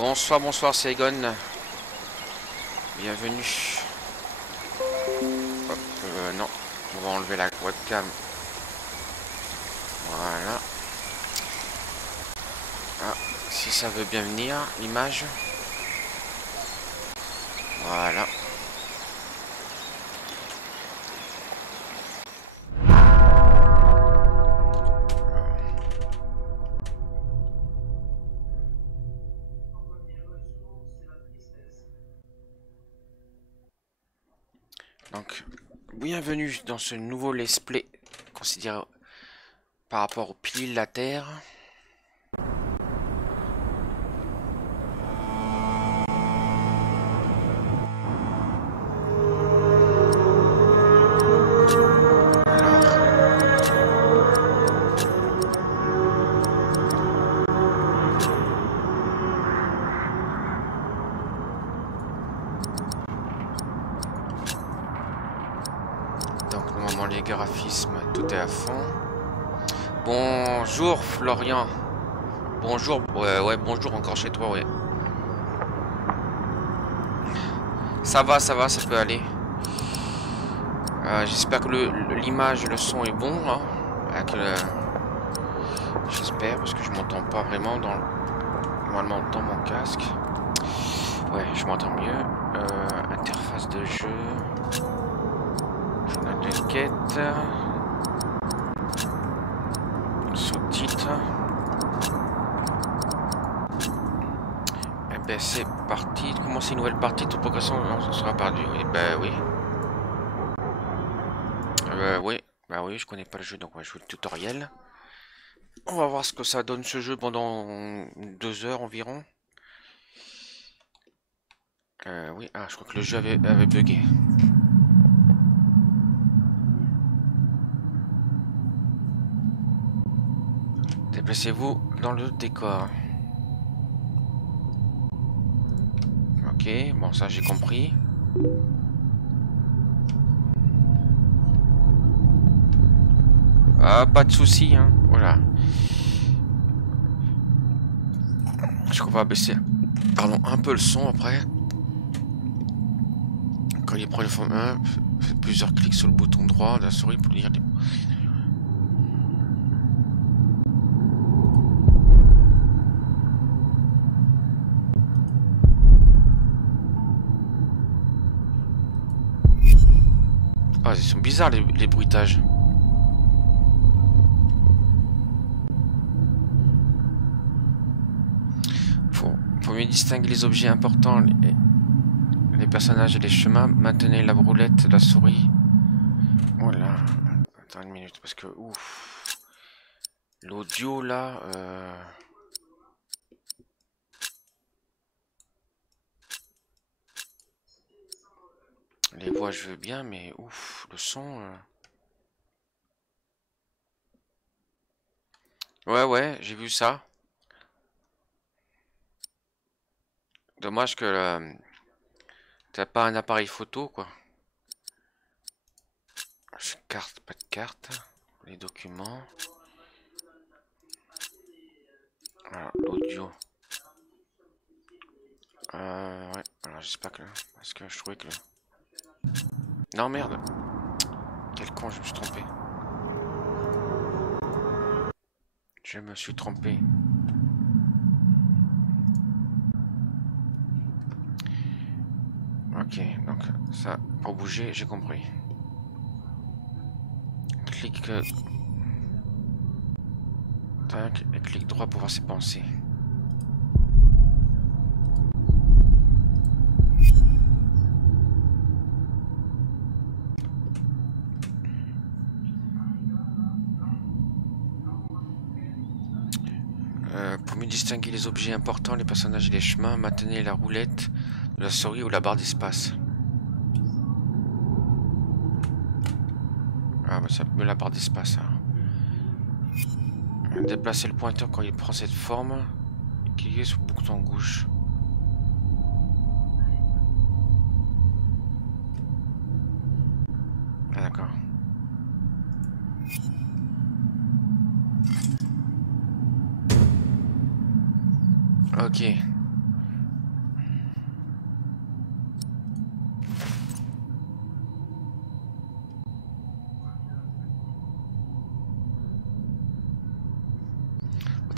Bonsoir, bonsoir, c'est Egon. Bienvenue. Hop, non, on va enlever la webcam. Voilà. Ah, si ça veut bien venir, l'image. Voilà. Donc, bienvenue dans ce nouveau let's play considéré par rapport au piliers de la Terre. Les graphismes, tout est à fond. Bonjour Florian. Bonjour, ouais, bonjour encore chez toi, ouais. Ça va, ça peut aller. J'espère que l'image, le son est bon, hein, j'espère, parce que je m'entends pas vraiment normalement dans mon casque. Ouais, je m'entends mieux. Interface de jeu. Journal de quête. Sous-titres. Eh ben c'est parti. Commencer une nouvelle partie. Toute progression, non, ça sera perdu. Oui, ben oui. Oui, bah oui, je connais pas le jeu, donc on va jouer le tutoriel. On va voir ce que ça donne ce jeu pendant 2 heures environ. Oui, je crois que le jeu avait bugué. Déplacez-vous dans le décor. Ok, bon ça j'ai compris. Ah, pas de souci, hein. Voilà. Je crois pas baisser. Pardon, un peu le son après. Quand il prend une forme 1, faites plusieurs clics sur le bouton droit de la souris pour lire les... Ah, ils sont bizarres les bruitages. Pour mieux distinguer les objets importants, les personnages et les chemins, maintenez la roulette de la souris. Voilà. Attends une minute, parce que ouf. L'audio là. Les voix je veux bien, mais ouf, le son. Ouais, j'ai vu ça. Dommage que t'as pas un appareil photo, quoi. Carte, pas de carte. Les documents. Voilà, l'audio. Ouais, alors j'espère que... Parce que je trouvais que... Non, merde. Quel con, je me suis trompé. Je me suis trompé. Ok, donc ça, pour bouger, j'ai compris. Clique... Tac, et clic droit pour voir ses pensées. Pour mieux distinguer les objets importants, les personnages et les chemins, maintenez la roulette de la souris ou la barre d'espace. Ah bah ça met la barre d'espace. Hein. Déplacez le pointeur quand il prend cette forme. Et cliquez sur le bouton gauche. Ah d'accord. Ok.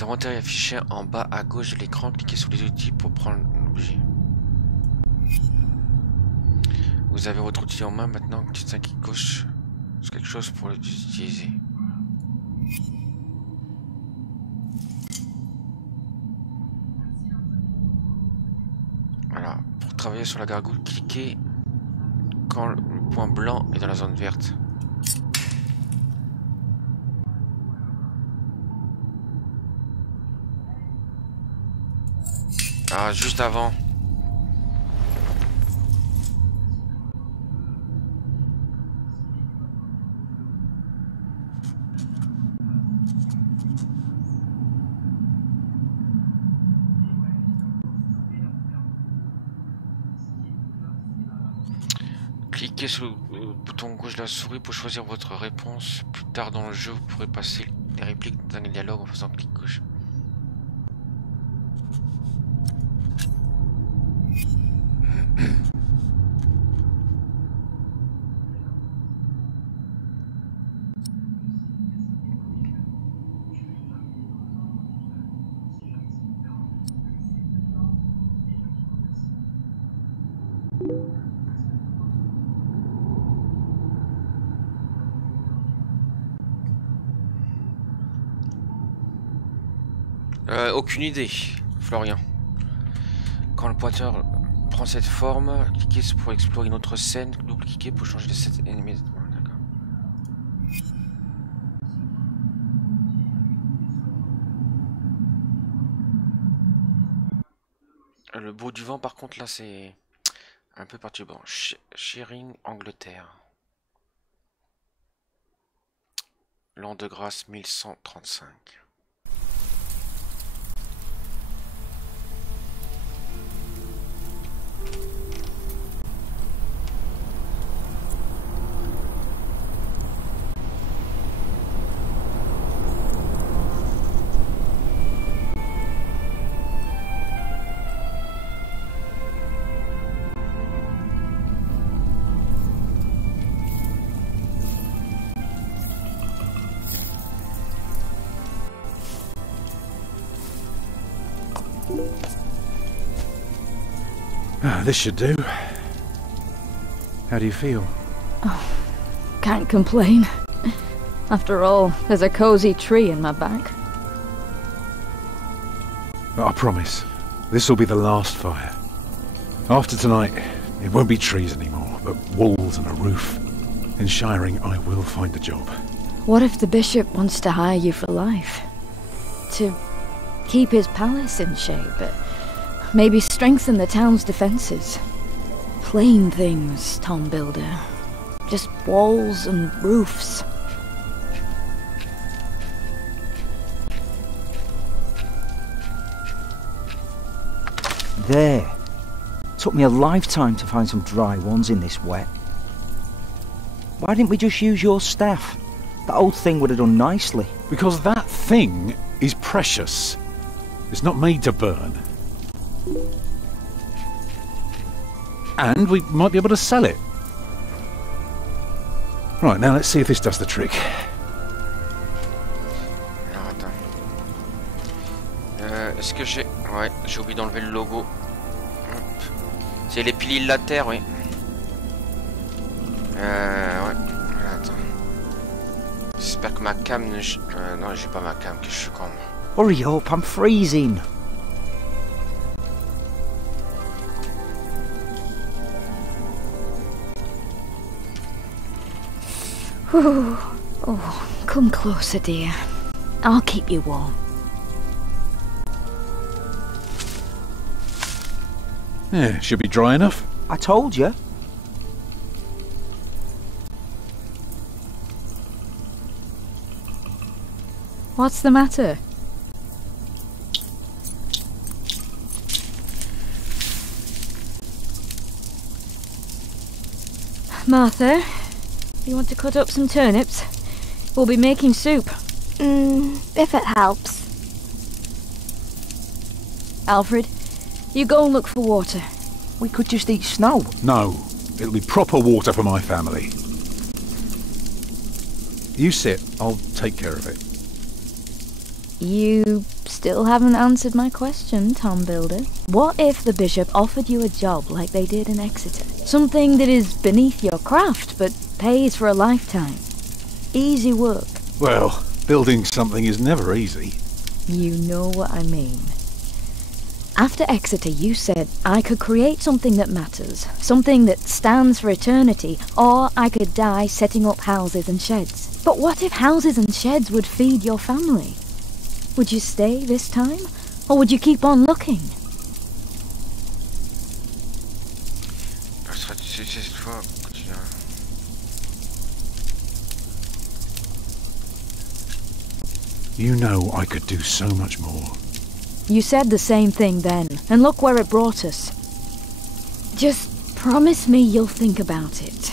Votre inventaire est affiché en bas à gauche de l'écran. Cliquez sur les outils pour prendre l'objet. Vous avez votre outil en main maintenant. Cliquez sur gauche sur quelque chose pour l'utiliser. Voilà. Pour travailler sur la gargouille, cliquez quand le point blanc est dans la zone verte. Ah, juste avant. Cliquez sur le bouton gauche de la souris pour choisir votre réponse. Plus tard dans le jeu, vous pourrez passer les répliques dans les dialogues en faisant clic gauche. Aucune idée, Florian. Quand le pointeur prend cette forme, cliquez pour explorer une autre scène, double-cliquez pour changer de scène immédiatement. D'accord. Le bout du vent, par contre, là, c'est un peu perturbant. Sharing, Angleterre. L'an de grâce 1135. This should do. How do you feel? Oh, can't complain. After all, there's a cozy tree in my back. I promise, this will be the last fire. After tonight, it won't be trees anymore, but walls and a roof. In shiring, I will find a job. What if the bishop wants to hire you for life? To keep his palace in shape, but maybe strengthen the town's defences. Plain things, Tom Builder. Just walls and roofs. There. Took me a lifetime to find some dry ones in this wet. Why didn't we just use your staff? That old thing would have done nicely. Because that thing is precious. It's not made to burn. And we might be able to sell it. Right, now let's see if this does the trick. Alors attends. Est-ce que j'ai... Ouais, j'ai oublié d'enlever le logo. C'est les piliers de la Terre, oui. Ouais. Attends. J'espère que ma cam ne... non, j'ai pas ma cam, que je suis con. Hurry up, I'm freezing. Whew. Oh, come closer, dear. I'll keep you warm. Yeah, should be dry enough. I told you. What's the matter? Martha, you want to cut up some turnips? We'll be making soup. If it helps. Alfred, you go and look for water. We could just eat snow. No, it'll be proper water for my family. You sit, I'll take care of it. You still haven't answered my question, Tom Builder. What if the bishop offered you a job like they did in Exeter? Something that is beneath your craft, but pays for a lifetime. Easy work. Well, building something is never easy. You know what I mean. After Exeter, you said I could create something that matters, something that stands for eternity, or I could die setting up houses and sheds. But what if houses and sheds would feed your family? Would you stay this time, or would you keep on looking? You know I could do so much more. You said the same thing then, and look where it brought us. Just promise me you'll think about it.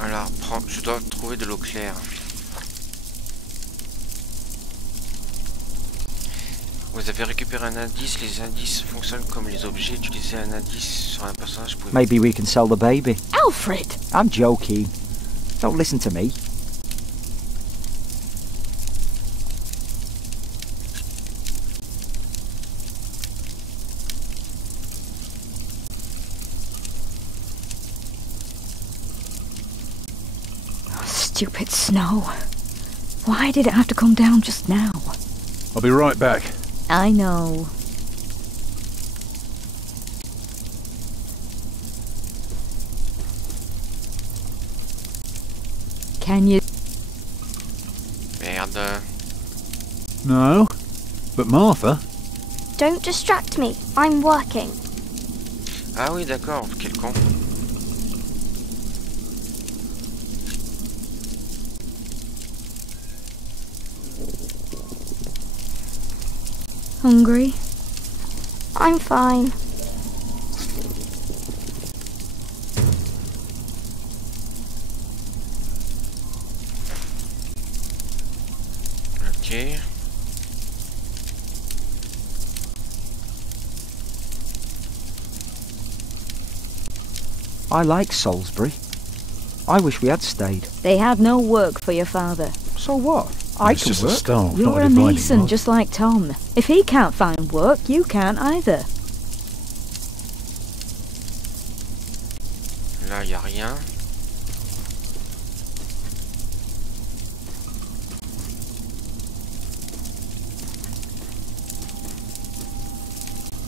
Alors, je dois trouver de l'eau claire. Vous avez récupéré un indice. Les indices fonctionnent comme les objets. Utiliser un indice sur un personnage pour... Maybe we can sell the baby. Alfred! I'm joking. Don't listen to me. Stupid snow. Why did it have to come down just now? I'll be right back. I know. Can you... Merde. No, but Martha... Don't distract me. I'm working. Ah oui, d'accord. Quel con. Hungry? I'm fine. Ok. I like Salisbury. I wish we had stayed. They had no work for your father. So what? I It's can just a work. start, not You're a dividing mason line. just like Tom. If he can't find work, you can't either. Là, y a rien.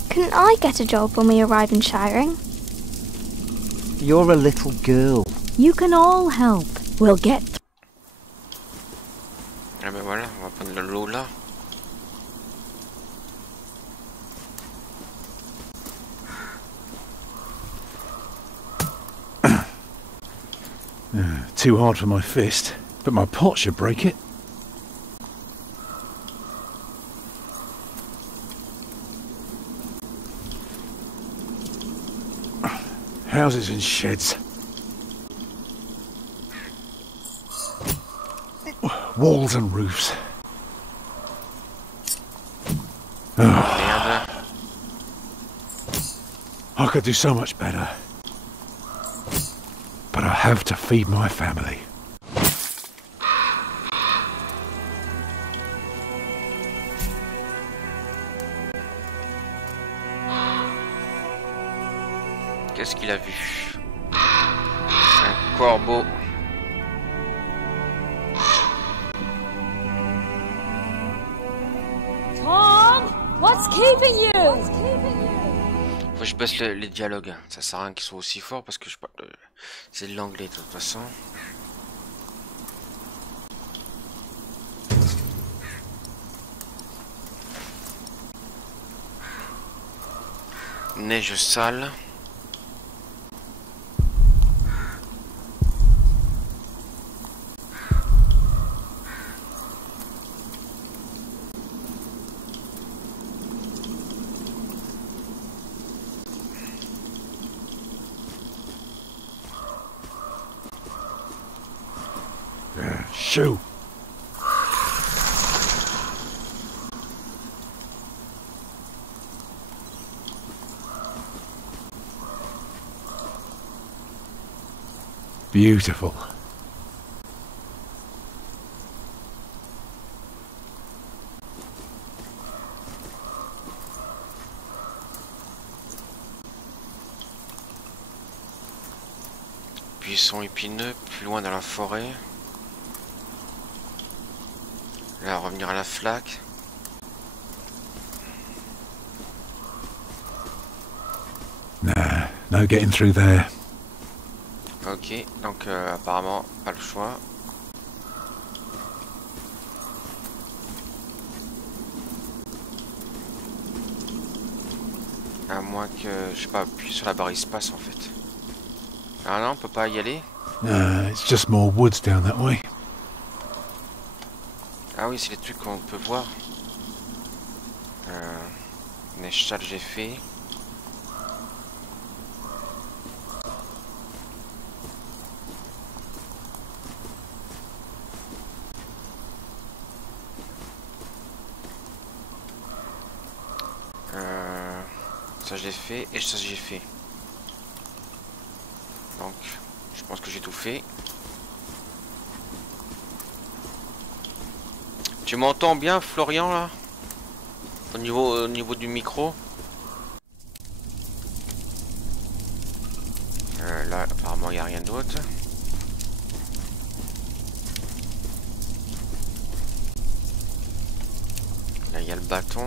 Couldn't I get a job when we arrive in Shiring? You're a little girl. You can all help. We'll get... Ah ben voilà, on va prendre le lot là. Too hard for my fist, but my pot should break it. Houses and sheds. Walls and roofs. Merde. I could do so much better. But I have to feed my family. Qu'est-ce qu'il a vu? Un corbeau. Tom! What's keeping you? Faut que je baisse les dialogues. Ça sert à rien qu'ils soient aussi forts parce que je parle... C'est de l'anglais de toute façon. Neige sale. Shoo! Beautiful. buissons épineux, plus loin dans la forêt. Là, revenir à la flaque. Nah, no getting through there. Ok, donc apparemment, pas le choix. À moins que, je sais pas, appuyer sur la barre espace en fait. Ah non, on peut pas y aller. It's just more woods down that way. Ah oui, c'est les trucs qu'on peut voir. Neige, j'ai fait. Ça je l'ai fait et ça j'ai fait. Donc je pense que j'ai tout fait. Tu m'entends bien Florian là? Au niveau du micro? Là apparemment il n'y a rien d'autre. Là il y a le bâton.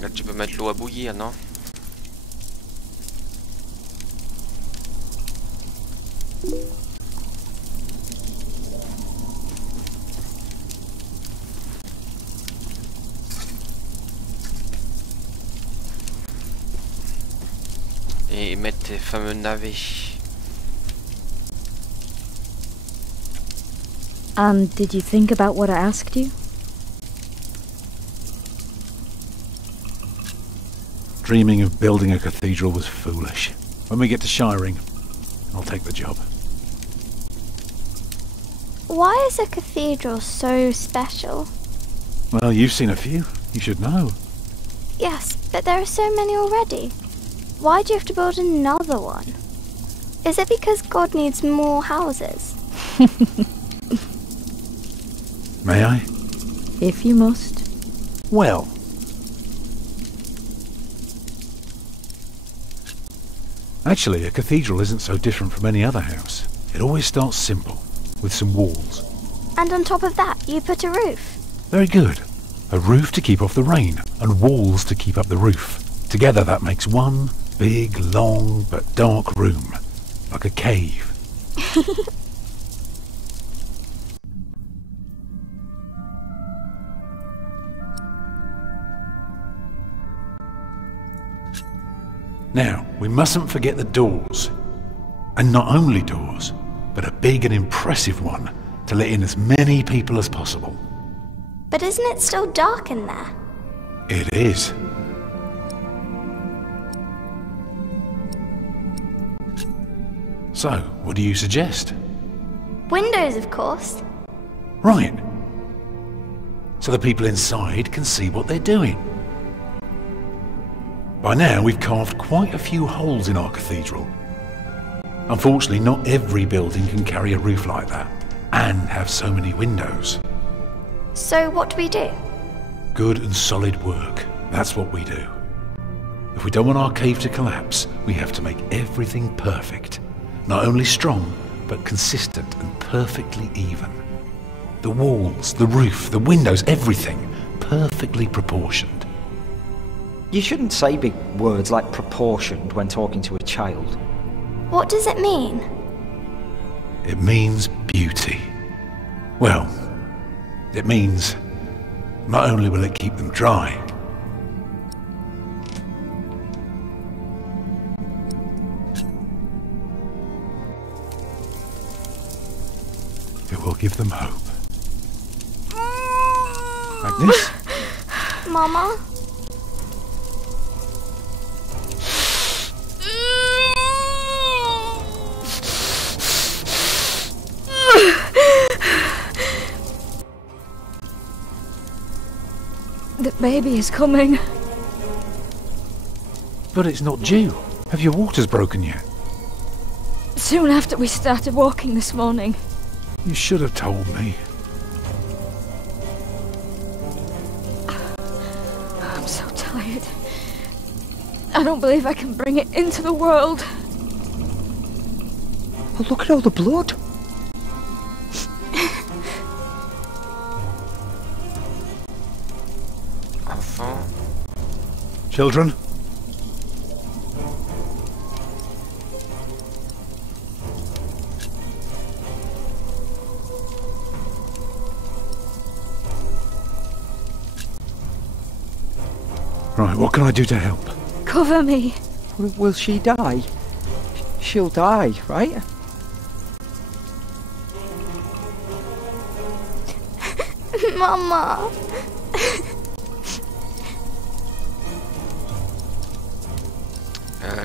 Là tu peux mettre l'eau à bouillir, non? Et mettre tes fameux navets. And did you think about what I asked you? Dreaming of building a cathedral was foolish. When we get to Shiring, I'll take the job. Why is a cathedral so special? Well, you've seen a few. You should know. Yes, but there are so many already. Why do you have to build another one? Is it because God needs more houses? May I? If you must. Well. Actually, a cathedral isn't so different from any other house. It always starts simple, with some walls. And on top of that, you put a roof. Very good. A roof to keep off the rain, and walls to keep up the roof. Together that makes one big, long, but dark room. Like a cave. Now, we mustn't forget the doors. And not only doors, but a big and impressive one to let in as many people as possible. But isn't it still dark in there? It is. So, what do you suggest? Windows, of course. Right. So the people inside can see what they're doing. By now, we've carved quite a few holes in our cathedral. Unfortunately, not every building can carry a roof like that, and have so many windows. So what do we do? Good and solid work. That's what we do. If we don't want our cave to collapse, we have to make everything perfect. Not only strong, but consistent and perfectly even. The walls, the roof, the windows, everything perfectly proportioned. You shouldn't say big words like proportioned when talking to a child. What does it mean? It means beauty. Well, it means not only will it keep them dry, it will give them hope. Agnes? Mama? The baby is coming. But it's not due. Have your waters broken yet? soon after we started walking this morning. You should have told me. I'm so tired. I don't believe I can bring it into the world. Oh, look at all the blood. Enfant. Children? Right, what can I do to help? Cover me. Will she die? She'll die, right? Mama.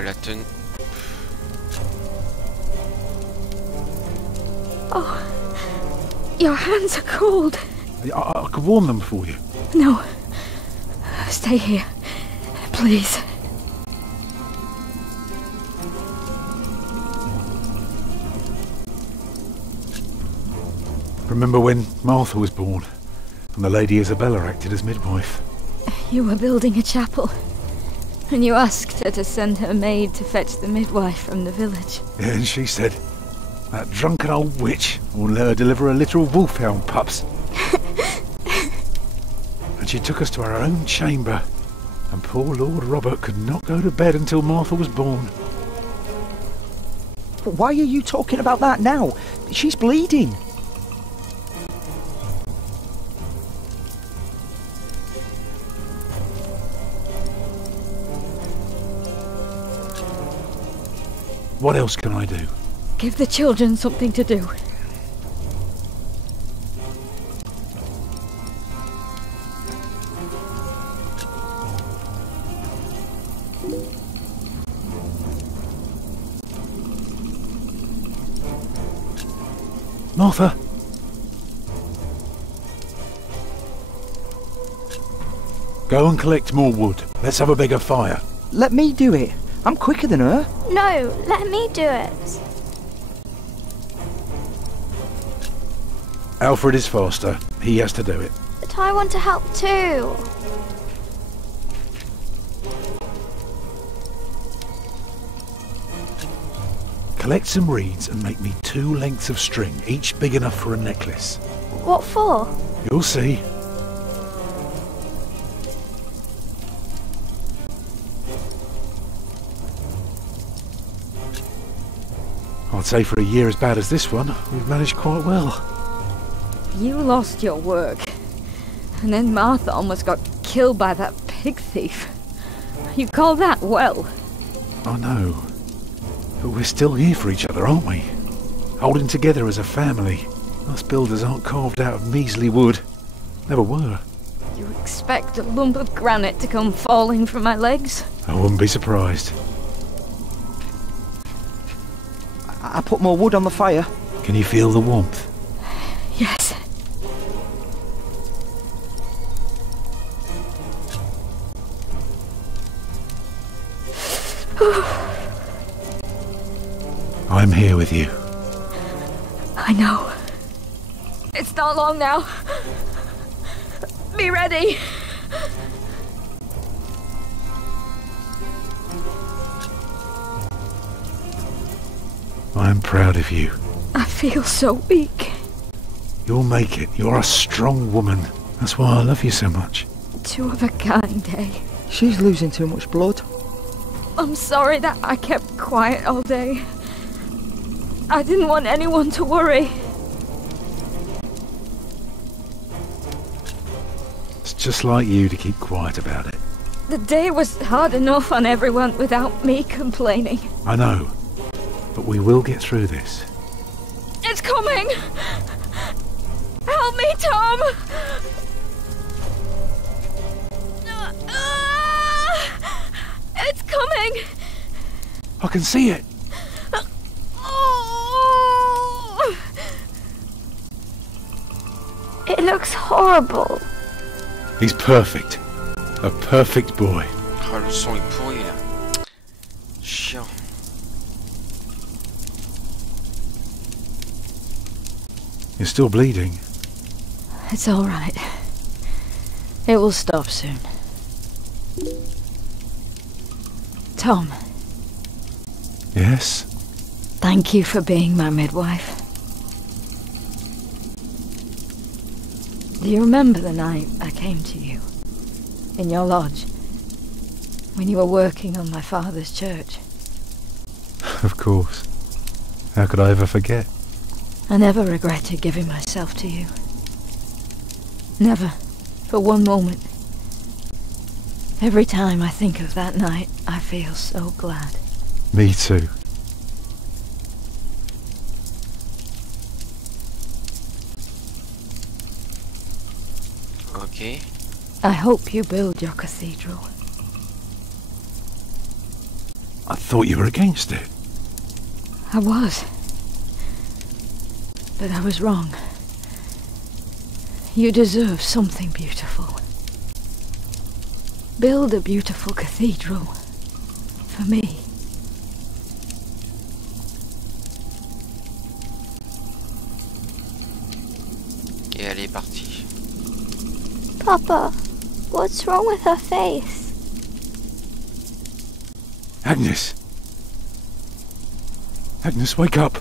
La tenue. Oh, your hands are cold. I could warm them for you. No, stay here, please. Remember when Martha was born, and the Lady Isabella acted as midwife? You were building a chapel, and you asked her to send her maid to fetch the midwife from the village. Yeah, and she said, that drunken old witch will let her deliver a literal wolfhound pups. And she took us to our own chamber, and poor Lord Robert could not go to bed until Martha was born. But why are you talking about that now? She's bleeding. What else can I do? Give the children something to do. Martha? Go and collect more wood. Let's have a bigger fire. Let me do it. I'm quicker than her. No, let me do it. Alfred is faster. He has to do it. But I want to help too. Collect some reeds and make me 2 lengths of string, each big enough for a necklace. What for? You'll see. I'd say for a year as bad as this one, we've managed quite well. You lost your work, and then Martha almost got killed by that pig thief. You call that well? I know. But we're still here for each other, aren't we? Holding together as a family. Us builders aren't carved out of measly wood. Never were. You expect a lump of granite to come falling from my legs? I wouldn't be surprised. I put more wood on the fire. Can you feel the warmth? Yes. I'm here with you. I know. It's not long now. Be ready. I'm proud of you. I feel so weak. You'll make it. You're a strong woman. That's why I love you so much. 2 of a kind, eh? She's losing too much blood. I'm sorry that I kept quiet all day. I didn't want anyone to worry. It's just like you to keep quiet about it. The day was hard enough on everyone without me complaining. I know. But we will get through this. It's coming! Help me, Tom! It's coming! I can see it. It looks horrible. He's perfect. A perfect boy. Oh, le son est pourri là. Chiant. You're still bleeding. It's all right. It will stop soon. Tom. Yes? Thank you for being my midwife. Do you remember the night I came to you? In your lodge? When you were working on my father's church? Of course. How could I ever forget? I never regretted giving myself to you. Never. For one moment. Every time I think of that night, I feel so glad. Me too. Okay. I hope you build your cathedral. I thought you were against it. I was. But I was wrong. You deserve something beautiful. Build a beautiful cathedral. For me. Et elle est partie. Papa, what's wrong with her face? Agnes! Agnes, wake up!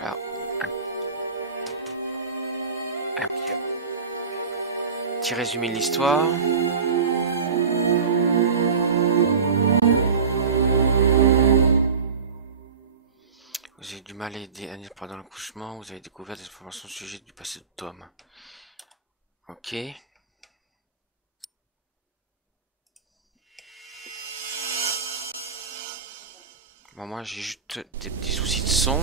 Alors, un petit résumé de l'histoire. Vous avez du mal à aider Annie pendant l'accouchement. Vous avez découvert des informations au sujet du passé de Tom. Ok. Bon, moi j'ai juste des petits soucis de son.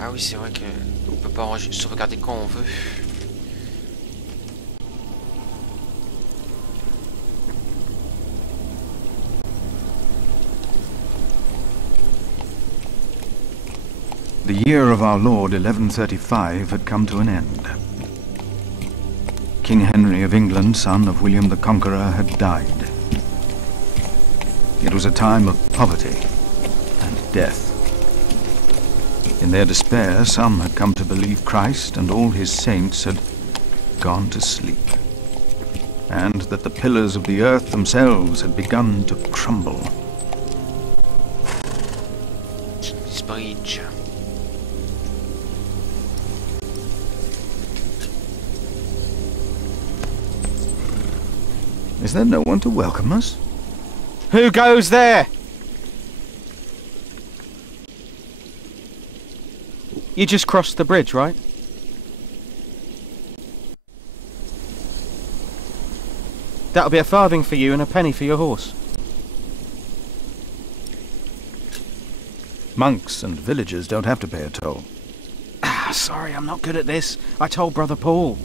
Ah oui, c'est vrai que on peut pas sauvegarder quand on veut. The year of our Lord 1135 had come to an end. King Henry of England, son of William the Conqueror, had died. It was a time of poverty and death. In their despair, some had come to believe Christ and all his saints had gone to sleep, and that the pillars of the earth themselves had begun to crumble. Bridge. Is there no one to welcome us? Who goes there? You just crossed the bridge, right? That'll be a farthing for you and a penny for your horse. Monks and villagers don't have to pay a toll. Ah, sorry, I'm not good at this. I told Brother Paul.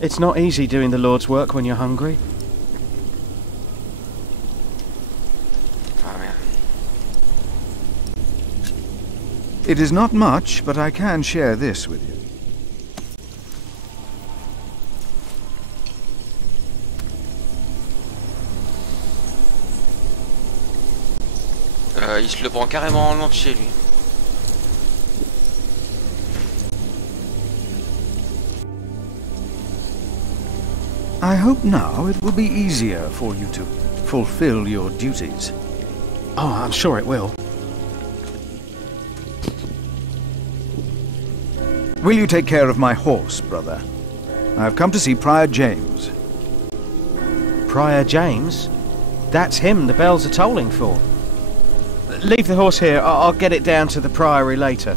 It's not easy doing the Lord's work when you're hungry. It is not much, but I can share this with you. Il se le prend carrément en entier, lui. I hope now it will be easier for you to fulfill your duties. Oh, I'm sure it will. Will you take care of my horse, brother? I have come to see Prior James. Prior James? That's him the bells are tolling for. Leave the horse here. I'll get it down to the priory later.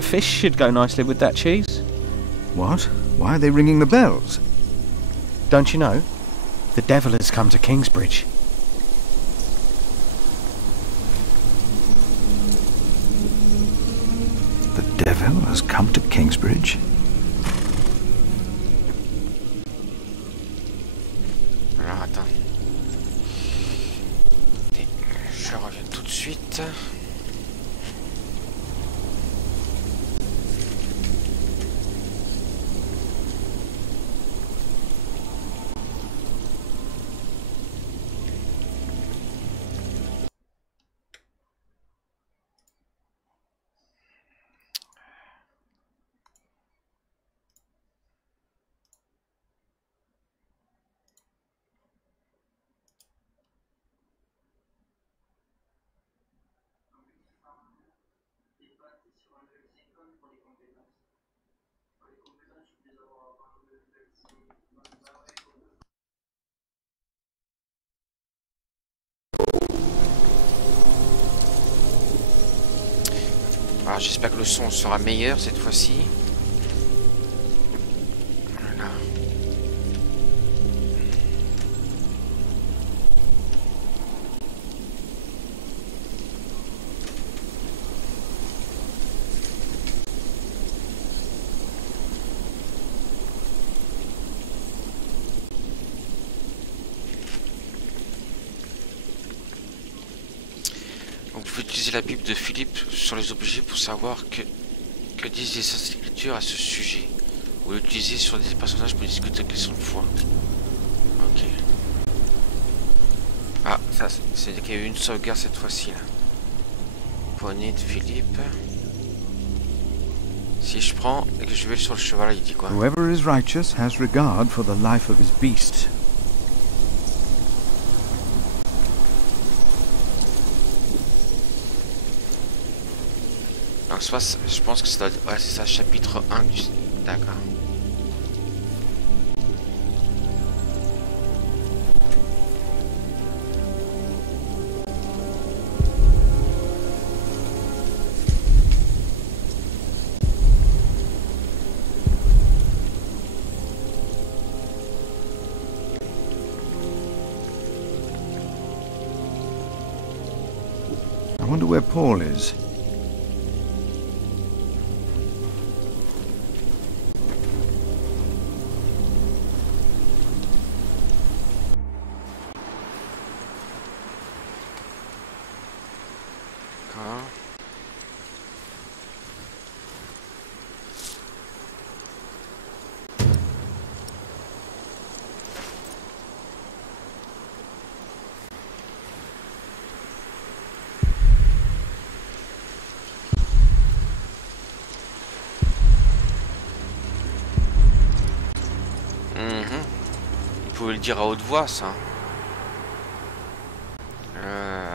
Fish should go nicely with that cheese. What? Why are they ringing the bells? Don't you know? The devil has come to Kingsbridge. The devil has come to Kingsbridge? Alors attends. Je reviens tout de suite. Alors j'espère que le son sera meilleur cette fois-ci. Voilà. Donc, vous pouvez utiliser la Bible de Philippe sur les objets pour savoir que disent les Saintes Écritures à ce sujet. Ou l'utiliser sur des personnages pour discuter de questions de foi. Ok. Ah, ça, c'est qu'il y a eu une sauvegarde cette fois-ci là. Poignée de Philippe. Si je prends et que je vais sur le cheval, il dit quoi? Whoever is righteous has regard for the life of his beast. Donc soit, je pense que ça doit être... Ouais, c'est ça, chapitre 1 du... D'accord. I wonder where Paul is. Vous pouvez le dire à haute voix, ça.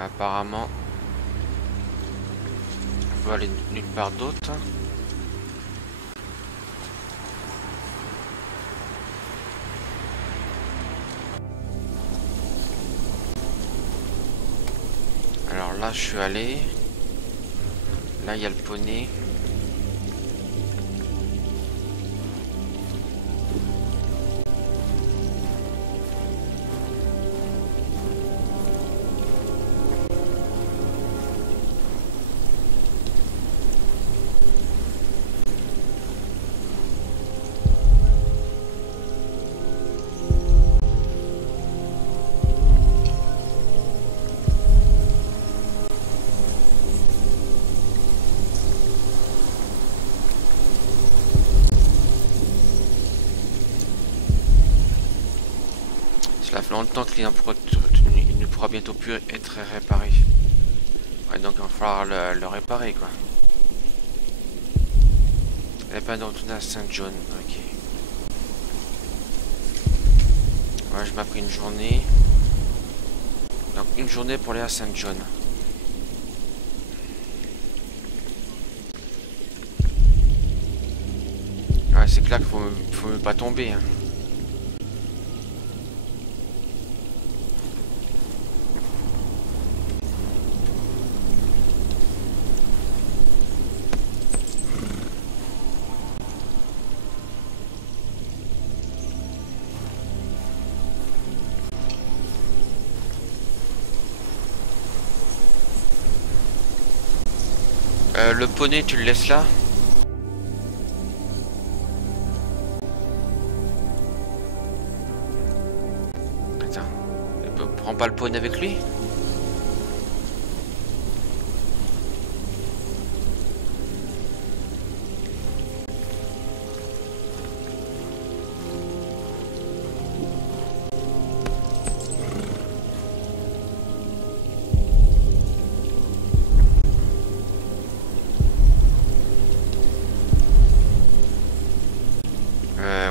Apparemment, on peut aller nulle part d'autre. là je suis allé. Là il y a le poney. Cela fait longtemps que il ne pourra bientôt plus être réparé. Ouais, donc il va falloir le réparer quoi. Elle n'est pas de retourner à Saint John, ok. Ouais, je m'ai pris une journée. Donc une journée pour aller à Saint John. Ouais, c'est clair qu'il faut même pas tomber. Hein. Le poney, tu le laisses là? Attends, prends pas le poney avec lui?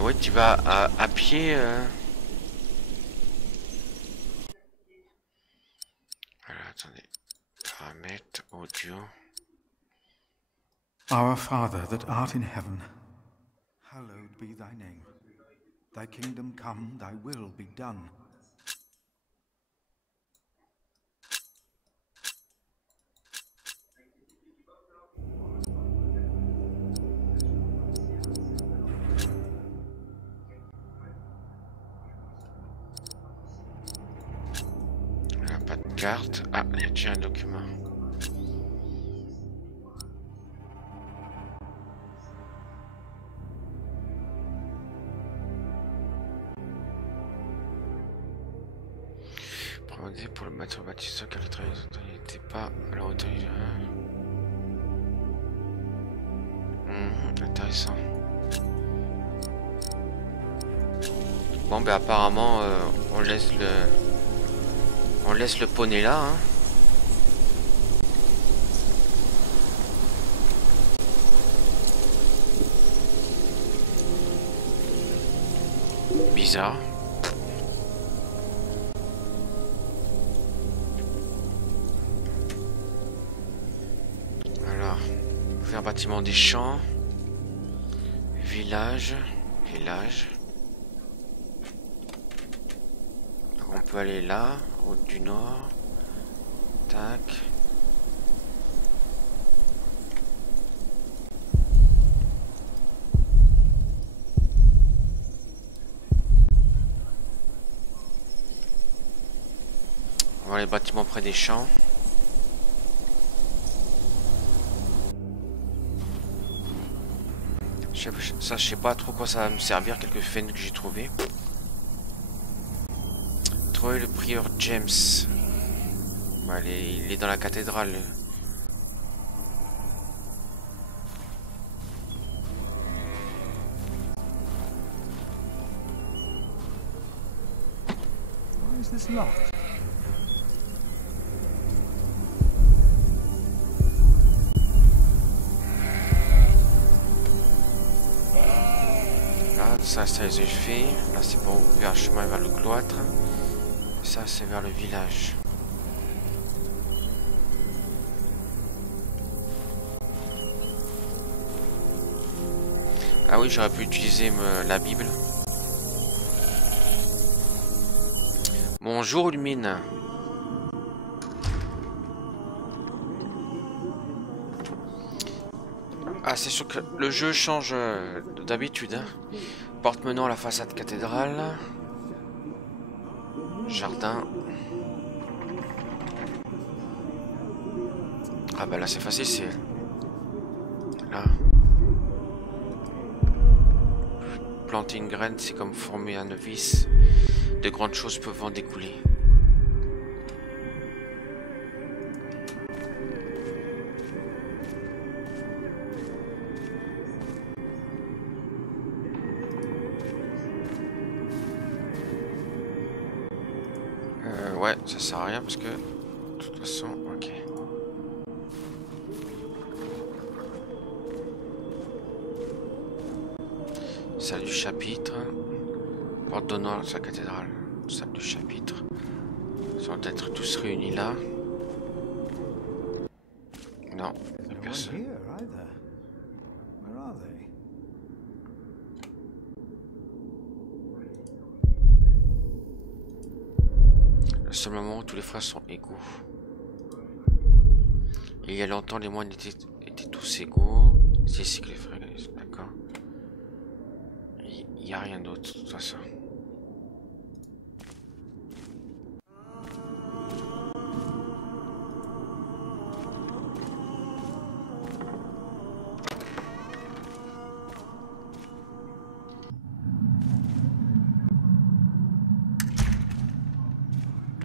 Ouais, tu vas à pied. Voilà, attendez. Paramètres, audio. Our Father that art in heaven, hallowed be thy name. Thy kingdom come, thy will be done. Pas de carte. Ah, il y a déjà un document. Prévenus pour le maître bâtisseur car le travail n'était pas à la hauteur. Intéressant. Bon, ben apparemment, on laisse le poney là. Hein. Bizarre. Alors, ouvrir bâtiment des champs. Village. Donc on peut aller là, route du nord. Tac. On va les bâtiments près des champs. Ça, je sais pas trop quoi ça va me servir, quelques faines que j'ai trouvé. Trouver le prieur James. Bah, il est dans la cathédrale. Why is this locked? Ça j'ai fait. Là c'est pour ouvrir un chemin vers le cloître. Et ça c'est vers le village. Ah oui, j'aurais pu utiliser la Bible. Bonjour Lumine. Ah, c'est sûr que le jeu change d'habitude. Hein. Porte menant à la façade cathédrale. Jardin. Ah bah là c'est facile, c'est... Là. Planter une graine, c'est comme former un novice. De grandes choses peuvent en découler. Ouais, ça sert à rien parce que... De toute façon, ok. Salle du chapitre. Porte donnant à sa cathédrale. Salle du chapitre. Ils sont peut-être tous réunis là. Non, personne. Le seul moment où tous les frères sont égaux. Il y a longtemps, les moines étaient tous égaux. C'est ici que les frères... D'accord. Il n'y a rien d'autre, de toute façon.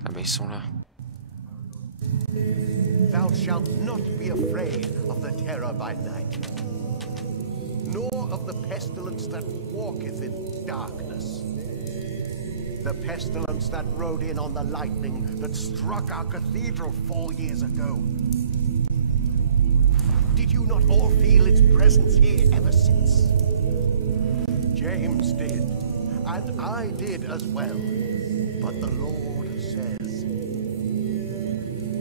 Ah ben ils sont là. Thou shalt not be afraid of the terror by night, nor of the pestilence that walketh in darkness. The pestilence that rode in on the lightning that struck our cathedral 4 years ago. Did you not all feel its presence here ever since? James did, and I did as well. But the Lord says,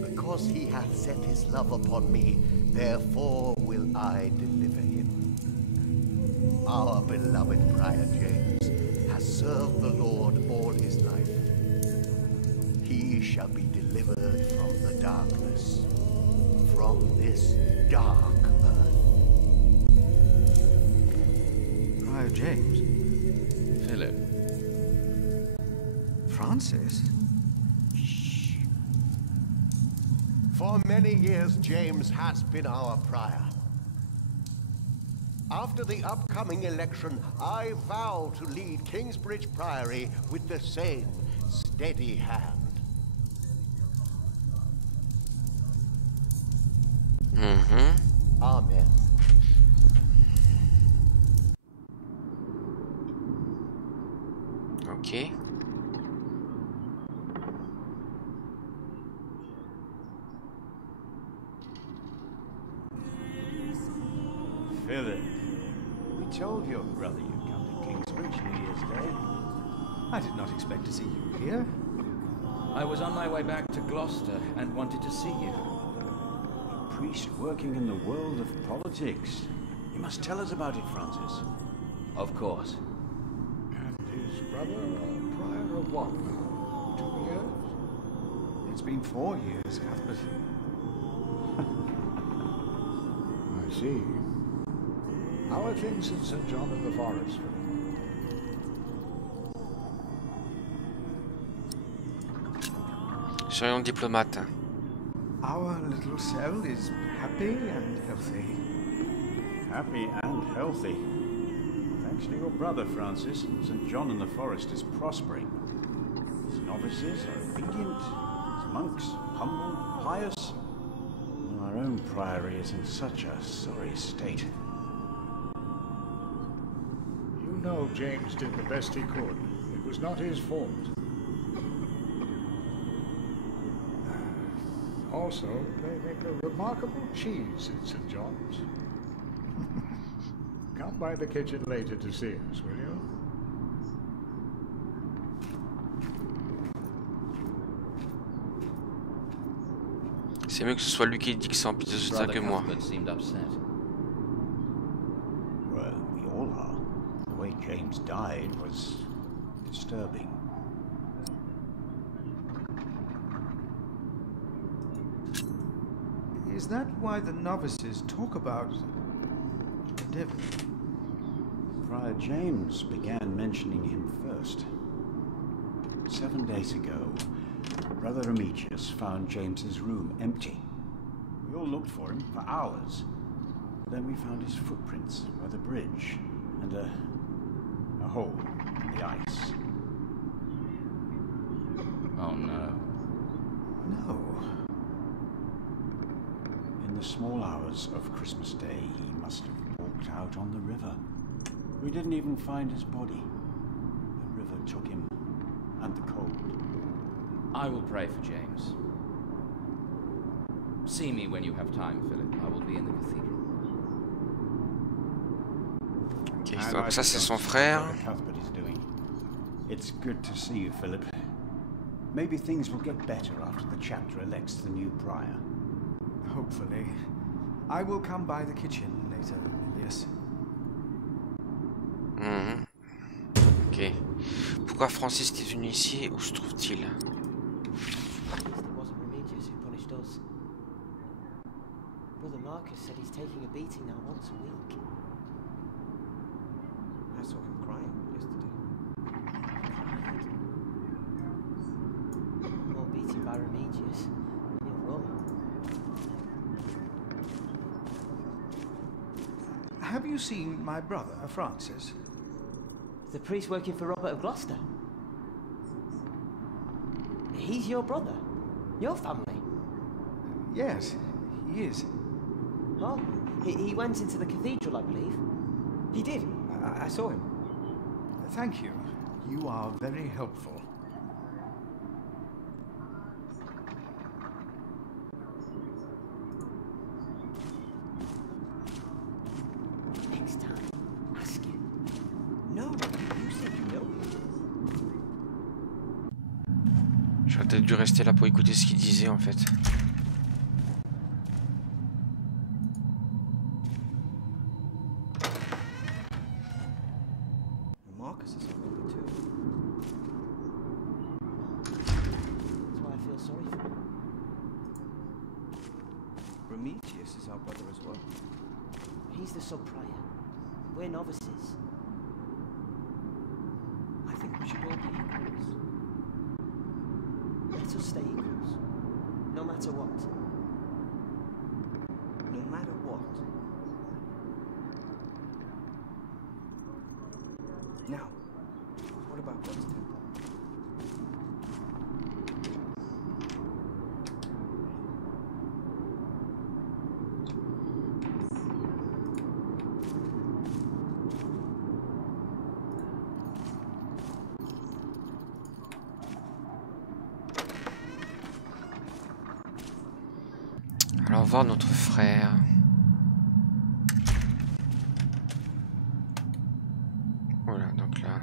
because he hath set his love upon me, therefore will I deliver him. Our beloved Prior James has served the Lord all his life. He shall be delivered from the darkness, from this dark earth. Prior James? Philip. Francis? Shh. For many years, James has been our prior. After the upcoming election, I vow to lead Kingsbridge Priory with the same steady hand. Amen. Ok. Philip, we told your brother you'd come to Kingsbridge New Year's Day. I did not expect to see you here. I was on my way back to Gloucester and wanted to see you. A priest working in the world of politics. You must tell us about it, Francis. Of course. And his brother, a prior of what now? 2 years? It's been 4 years, Cuthbert. I see. How are things in St. John of the Forest? Soyons diplomates. Our little cell is happy and healthy. Happy and healthy. Thanks to your brother, Francis, St. John in the Forest is prospering. Its novices are obedient, its monks humble, pious. Well, our own priory is in such a sorry state. You know James did the best he could. It was not his fault. Also, they make a remarkable cheese in St. John's. Come by the kitchen later to see us, will you? C'est mieux que ce soit lui qui dit que c'est en pitié de ça que moi. Seemed upset. Well, we all are. The way James died was disturbing. Is that why the novices talk about devil? Friar James began mentioning him first. 7 days ago, Brother Remigius found James's room empty. We all looked for him for hours. Then we found his footprints by the bridge and a hole in the ice. Oh no. No. In the small hours of Christmas Day, he must have walked out on the river. We didn't even find his body. The river took him, and the cold. I will pray for James. See me when you have time, Philip. I will be in the cathedral. Ok, donc ça c'est son frère. Cuthbert is doing. It's good to see you, Philip. Maybe things will get better after the chapter elects the new prior. Hopefully. I will come by the kitchen later, Piliers. Ok. Pourquoi Francis est venu ici? Où se trouve-t-il? It wasn't Remigius who punished us. Brother Marcus said he's taking a beating now once a week. I saw him crying yesterday. More beaten by Remigius. He'll run. Have you seen my brother, Francis? The priest working for Robert of Gloucester. He's your brother? Your family? Yes, he is. Oh, he went into the cathedral, I believe. He did. I saw him. Thank you. You are very helpful. Next time, ask him. No, you said you know him. J'aurais peut-être dû rester là pour écouter ce qu'il disait en fait. Marcus is hungry too. That's why I feel sorry for him. Remigius is our brother as well. He's the sub-prior. We're novices. I think we should all be equals. Let us stay equals. No matter what. No matter what. Now, what about what's to? Allons voir notre frère. Voilà, donc là.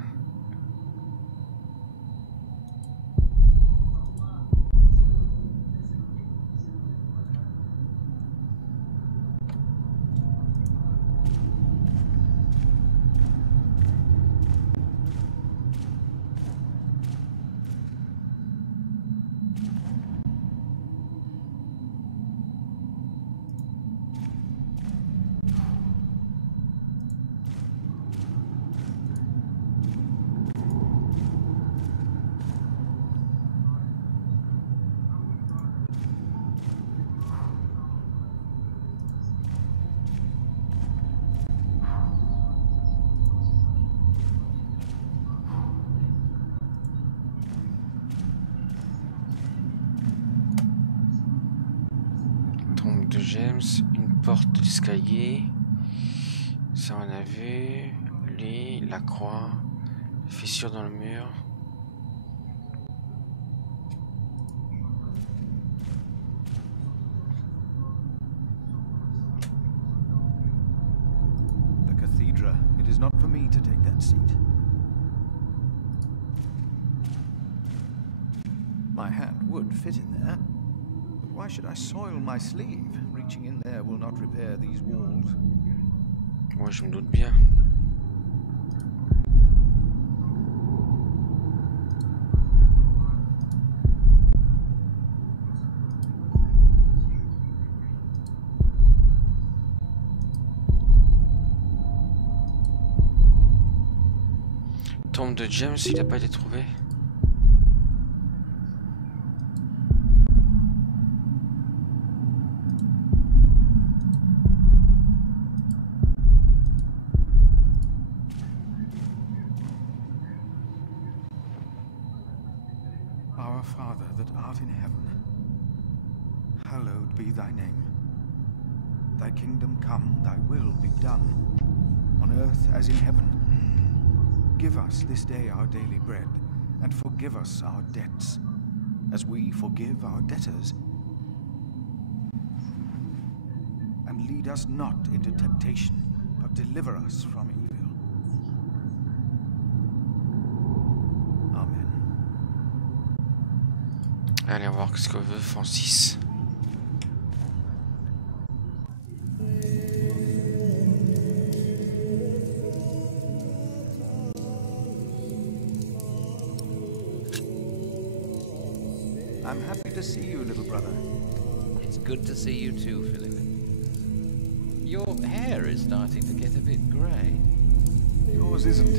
Tombe de James, une porte d'escalier. Ça on a vu. Lit, la croix, fissure dans le mur. The cathedra. It is not for me to take that seat. My hand would fit in there. But why should I soil my sleeve? Reaching in there will not repair these walls. Moi je me doute bien. Tombe de James, il n'a pas été trouvé. Our Father that art in heaven, hallowed be thy name. Thy kingdom come, thy will be done, on earth as in heaven. Give us this day our daily bread, and forgive us our debts, as we forgive our debtors. And lead us not into temptation, but deliver us from evil. Amen. Allez, on va voir ce que veut Francis. I'm happy to see you, little brother. It's good to see you too, Philip. Your hair is starting to get a bit grey. Yours isn't.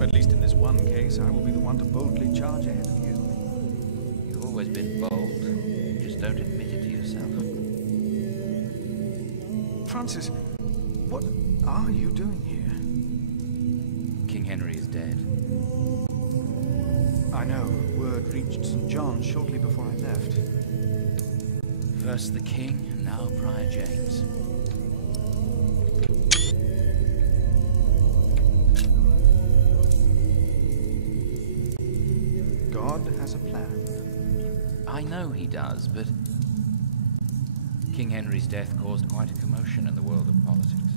At least in this one case, I will be the one to boldly charge ahead of you. You've always been bold. You just don't admit it to yourself. Francis, what are you doing here? King Henry is dead. I know. Word reached St. John shortly before I left. First the king, and now Prior James. God has a plan. I know he does, but King Henry's death caused quite a commotion in the world of politics.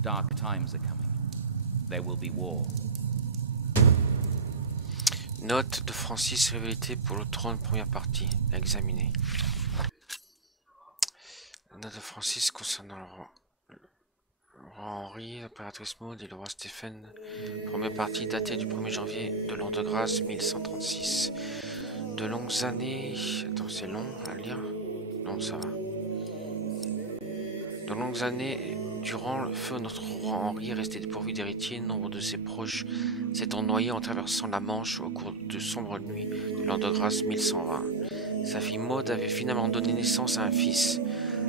Dark times are coming. There will be war. Note de Francis, rivalité pour le trône, première partie, à examiner. Note de Francis concernant le roi Henri, l'impératrice Maud et le roi Stéphane, première partie datée du 1er janvier de l'an de grâce 1136. De longues années... Attends, c'est long à lire? Non, ça va. De longues années... Durant le feu, notre roi Henri est resté dépourvu d'héritier. Nombre de ses proches s'étant noyés en traversant la Manche au cours de sombres nuits de l'an de grâce 1120. Sa fille Maud avait finalement donné naissance à un fils.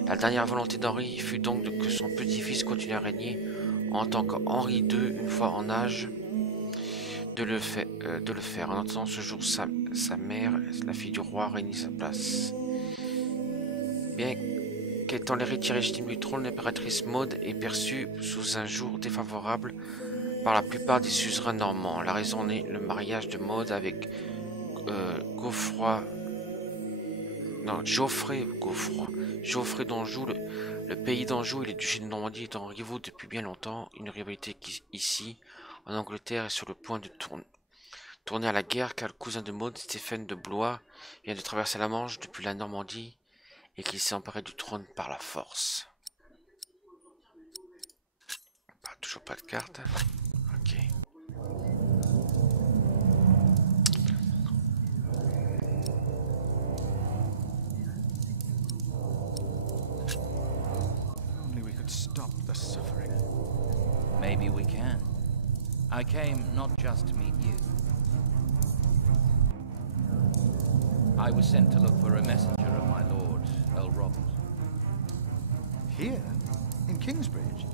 La dernière volonté d'Henri fut donc que son petit-fils continue à régner en tant qu'Henri II, une fois en âge de le faire. En attendant ce jour, sa mère, la fille du roi, régnait sa place. Bien qu'étant l'héritier légitime du trône, l'impératrice Maud est perçue sous un jour défavorable par la plupart des suzerains normands. La raison est le mariage de Maud avec Geoffrey d'Anjou. Le pays d'Anjou et le duché de Normandie étant rivaux depuis bien longtemps, une rivalité qui, ici, en Angleterre, est sur le point de tourner à la guerre, car le cousin de Maud, Stéphane de Blois, vient de traverser la Manche depuis la Normandie et qu'il s'est emparé du trône par la force. Toujours pas de carte. Ok. Only we could stop the suffering. Maybe we can. I came not just to meet you. I was sent to look for a messenger of my lord, Earl Robert. Here? In Kingsbridge?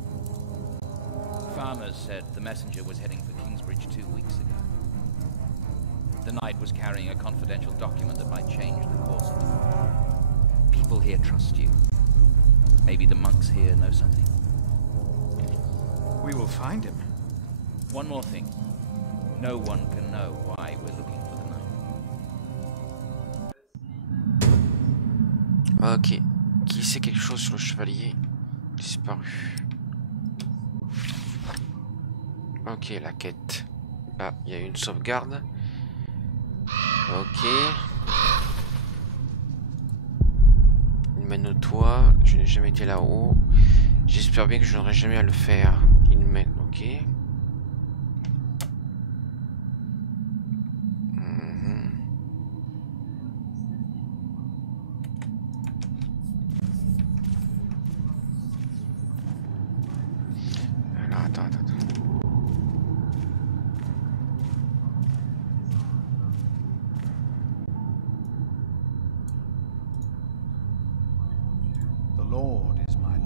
Farmers said the messenger was heading for Kingsbridge 2 weeks ago. The knight was carrying a confidential document that might change the course of the war. People here trust you. Maybe the monks here know something. We will find him. One more thing. No one can know why we're looking for the knight. Ok. Qui sait quelque chose sur le chevalier disparu? Ok, la quête. Là, il y a une sauvegarde. Ok. Il mène au toit. Je n'ai jamais été là-haut. J'espère bien que je n'aurai jamais à le faire. Il mène, ok. Alors, attends. Lord is my light.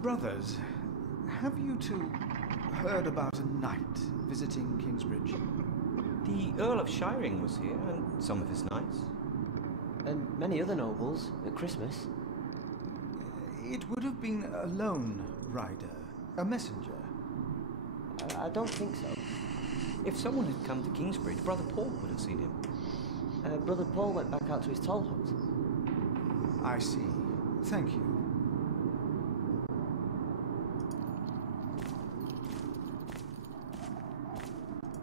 Brothers, have you two heard about a knight visiting Kingsbridge? The Earl of Shiring was here, and some of his knights. And many other nobles at Christmas. It would have been a lone rider, a messenger. I don't think so. If someone had come to Kingsbridge, Brother Paul would have seen him. Brother Paul went back out to his toll hut. I see. Thank you.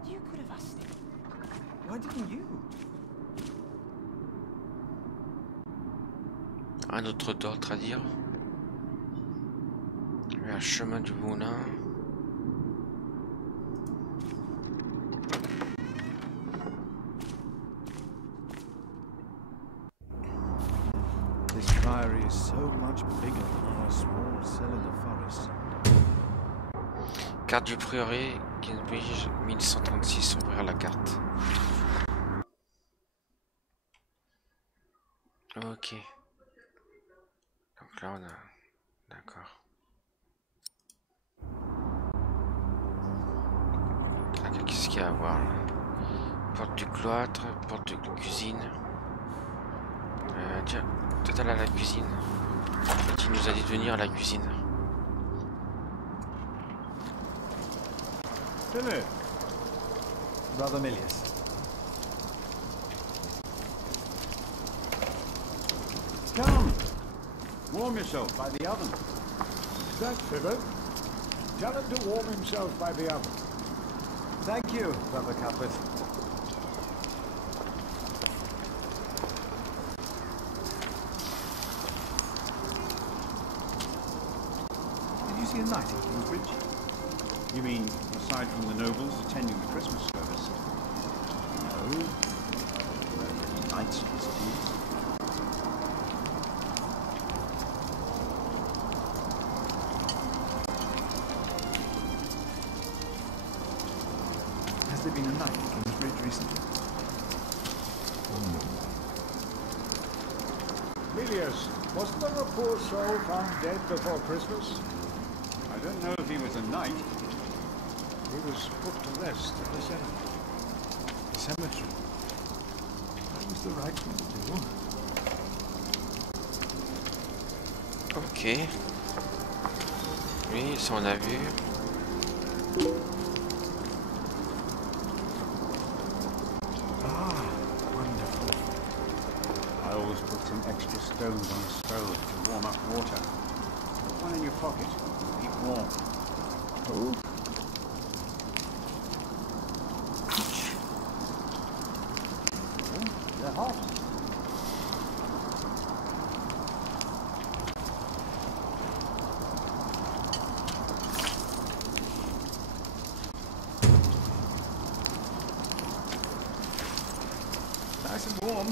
You could have asked him. Why didn't you? Un autre d'ordre à dire. Un chemin du moulin. This priory is so much bigger than our small cell in the forest. Carte du prieuré, Kingsbridge 1136, ouvrir la carte. Ok. Donc là on a... D'accord. Qu'est-ce qu'il y a à voir là? Porte du cloître, porte de cuisine. Tiens, peut-être aller à la cuisine. Il nous a dit de venir à la cuisine. Philip, Brother Milius. Come! Warm yourself by the oven. Is that Philip? Tell him to warm himself by the oven. Thank you, Brother Cuthbert. Did you see a knight in Kingsbridge? You mean, aside from the nobles attending the Christmas service? No. Knights visiting. Has there been a knight in Kingsbridge recently? Piliers, wasn't there a poor soul found dead before Christmas? I don't know if he was a knight. He was put to rest in the cemetery. The cemetery? That was the right thing to do. Ok. Oui, ça on a vu. I always put some extra stones on the stove to warm up water. Put one in your pocket. Keep warm. Oh? They're hot. Nice and warm.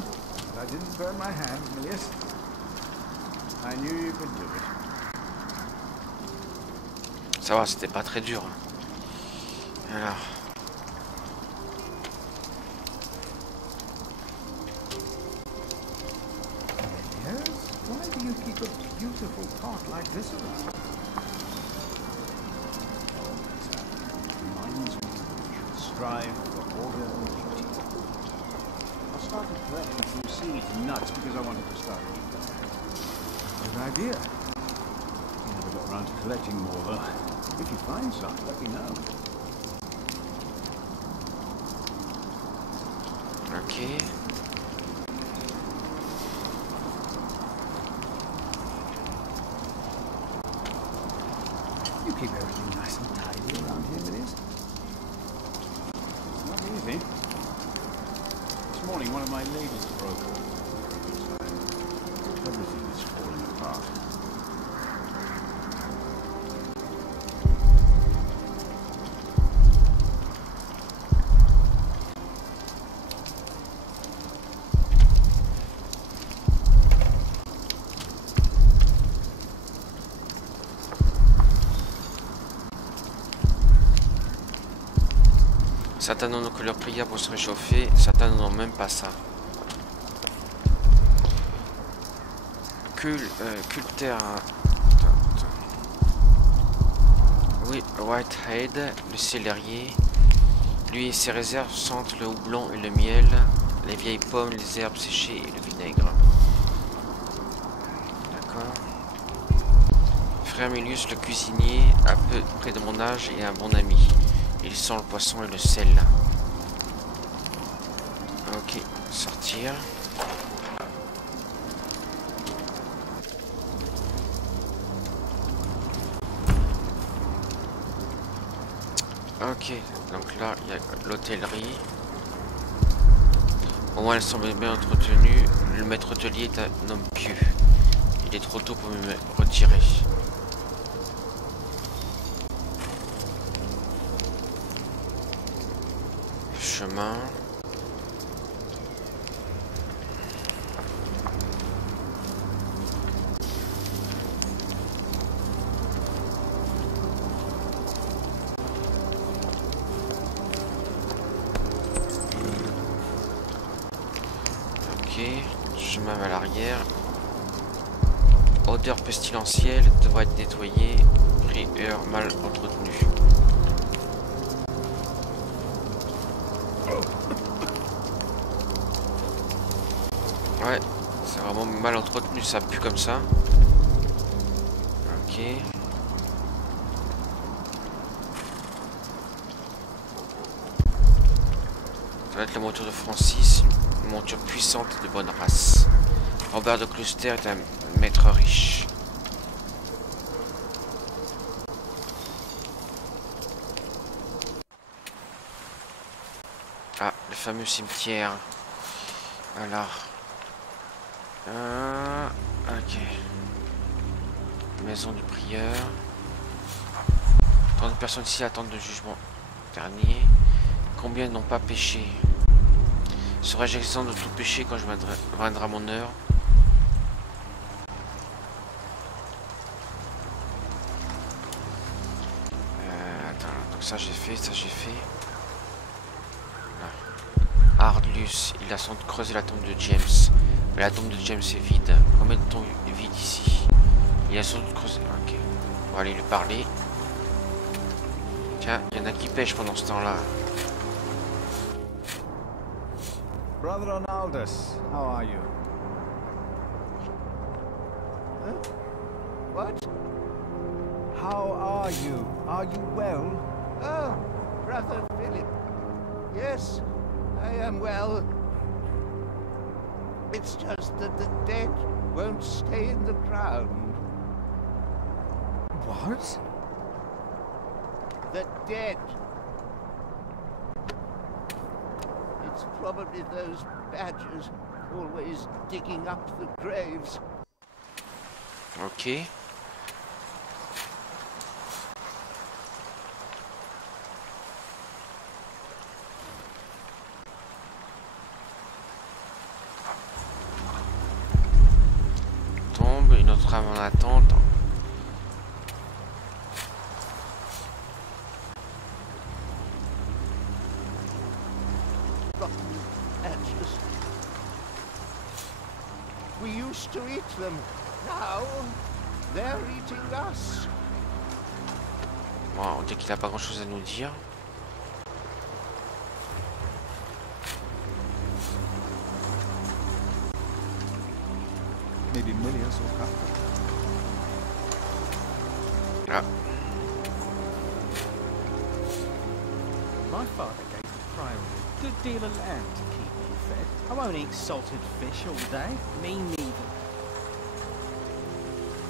I didn't burn my hand, Milius. I knew you could do it. Ça va, c'était pas très dur. Alors. Yes? Why do you keep a beautiful pot like this around? Reminds me we should strive for order and beauty. I started planting some seeds and nuts because I wanted to start eating them. Good idea. I never got around to collecting more though. If you find some, let me know. Ok. You keep everything nice and tidy around here, Milius. It's not easy. This morning one of my ladles broke. Everything is falling apart. Certains n'ont que leur prière pour se réchauffer, certains n'ont même pas ça. Terre. Oui, Whitehead, le célérier. Lui et ses réserves sentent le houblon et le miel, les vieilles pommes, les herbes séchées et le vinaigre. D'accord. Frère Milius, le cuisinier, à peu près de mon âge et un bon ami. Il sent le poisson et le sel. Ok, sortir. Ok, donc là il y a l'hôtellerie. Au moins elle semble bien entretenue. Le maître hôtelier est un homme pieux. Il est trop tôt pour me retirer. Chemin. Chemin à l'arrière. Odeur pestilentielle, devrait être nettoyée. Prieur mal entretenu. Ouais, c'est vraiment mal entretenu, ça pue comme ça. Ok. Ça va être la monture de Francis. Une monture puissante de bonne race. Robert de Closter est un maître riche. Ah, le fameux cimetière. Alors. Ok. Maison du prieur. Tant de personnes ici attendent le jugement dernier. Combien n'ont pas péché? Serais-je exempt de tout péché quand je viendra mon heure? Attends, donc ça j'ai fait, Voilà. Ardlus, il a sans doute creusé la tombe de James. Mais la tombe de James est vide. Combien de tombes est vide ici? Il a sans doute creusé. Ok. On va aller lui parler. Tiens, il y en a qui pêchent pendant ce temps-là. Brother Ronaldus, how are you? Huh? What? How are you? Are you well? Oh, Brother Philip. Yes, I am well. It's just that the dead won't stay in the ground. What? The dead. It's probably those badgers always digging up the graves. Ok. Tombe, une autre âme en attente. We used to eat them. Now, they're eating us. Bon, on dit qu'il n'a pas grand chose à nous dire. Maybe Milius will come. Ah. My father gave the priory a good deal of land to keep me fed. I won't eat salted fish all day. Me neither.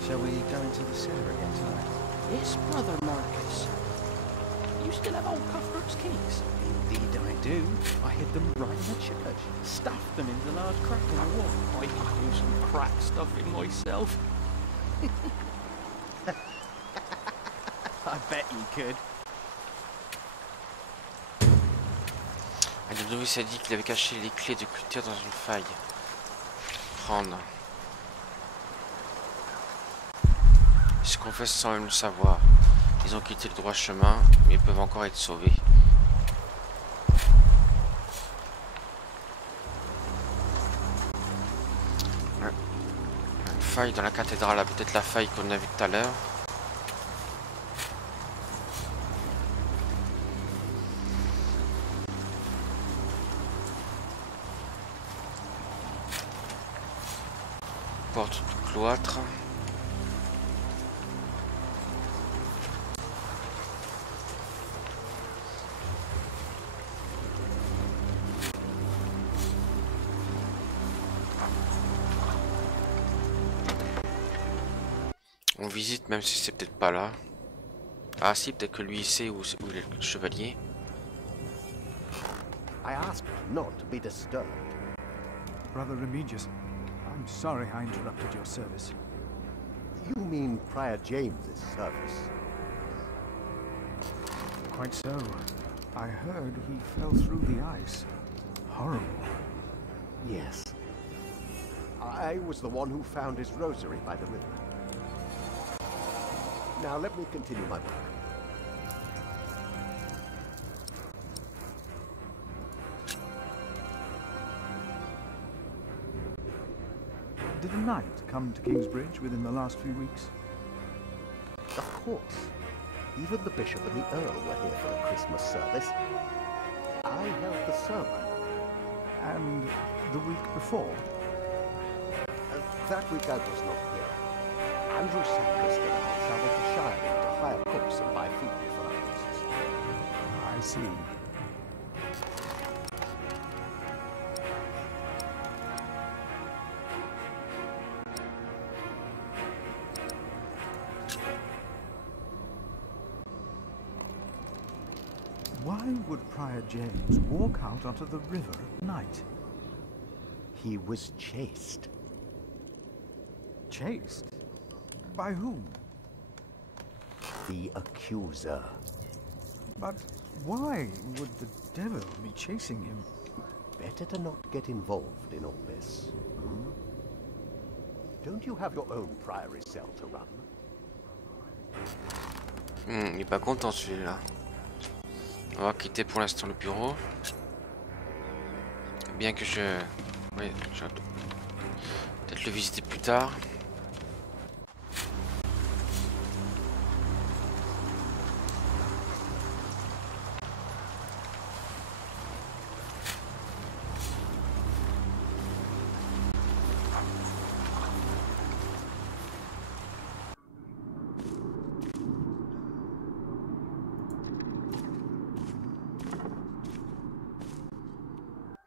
Shall we go into the cellar again tonight? Yes, Brother Marcus. You still have old Cuthbert's keys? Indeed I do. I hid them right in the church. Stuffed them into the large crack in the wall. I could do some crack stuffing myself. I bet you could. Un novice a dit qu'il avait caché les clés de culture dans une faille. Prendre. Ils se confessent sans même le savoir. Ils ont quitté le droit chemin, mais ils peuvent encore être sauvés. faille dans la cathédrale, peut-être la faille qu'on a vue tout à l'heure. Porte du cloître. On visite même si c'est peut-être pas là. Ah si, peut-être que lui il sait où est le chevalier. I asked not to be disturbed. Brother Remigius, I'm sorry I interrupted your service. You mean Prior James's service? Quite so. I heard he fell through the ice. Horrible. Yes. I was the one who found his rosary by the river. Now let me continue my work. Did a knight come to Kingsbridge within the last few weeks? Of course. Even the bishop and the earl were here for the Christmas service. I held the sermon. And the week before? That week I was not here. Andrew Sackrist and I traveled to Shire to hire cooks and buy food for our guests. I see. Why would Prior James walk out onto the river at night? He was chased. Chased? By whom? The accuser. But why would the devil be chasing him? Better to not get involved in all this. Hmm? Don't you have your own priory cell to run? Il est pas content celui-là. On va quitter pour l'instant le bureau. Bien que je... Oui, je vais peut-être le visiter plus tard.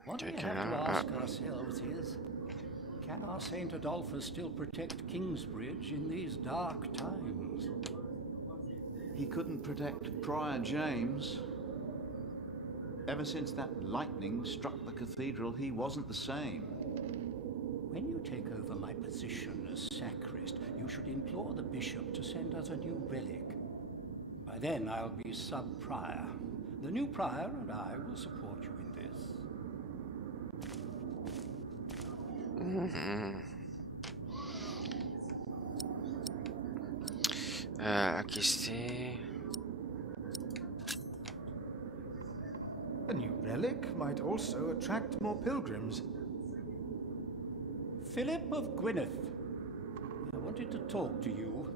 What we have to ask ourselves is, can our Saint Adolphus still protect Kingsbridge in these dark times? He couldn't protect Prior James. Ever since that lightning struck the cathedral, he wasn't the same. When you take over my position as sacrist, you should implore the bishop to send us a new relic. By then I'll be sub-prior. The new prior and I will support you in this. Acquister. A new relic might also attract more pilgrims. Philip of Gwynedd, I wanted to talk to you.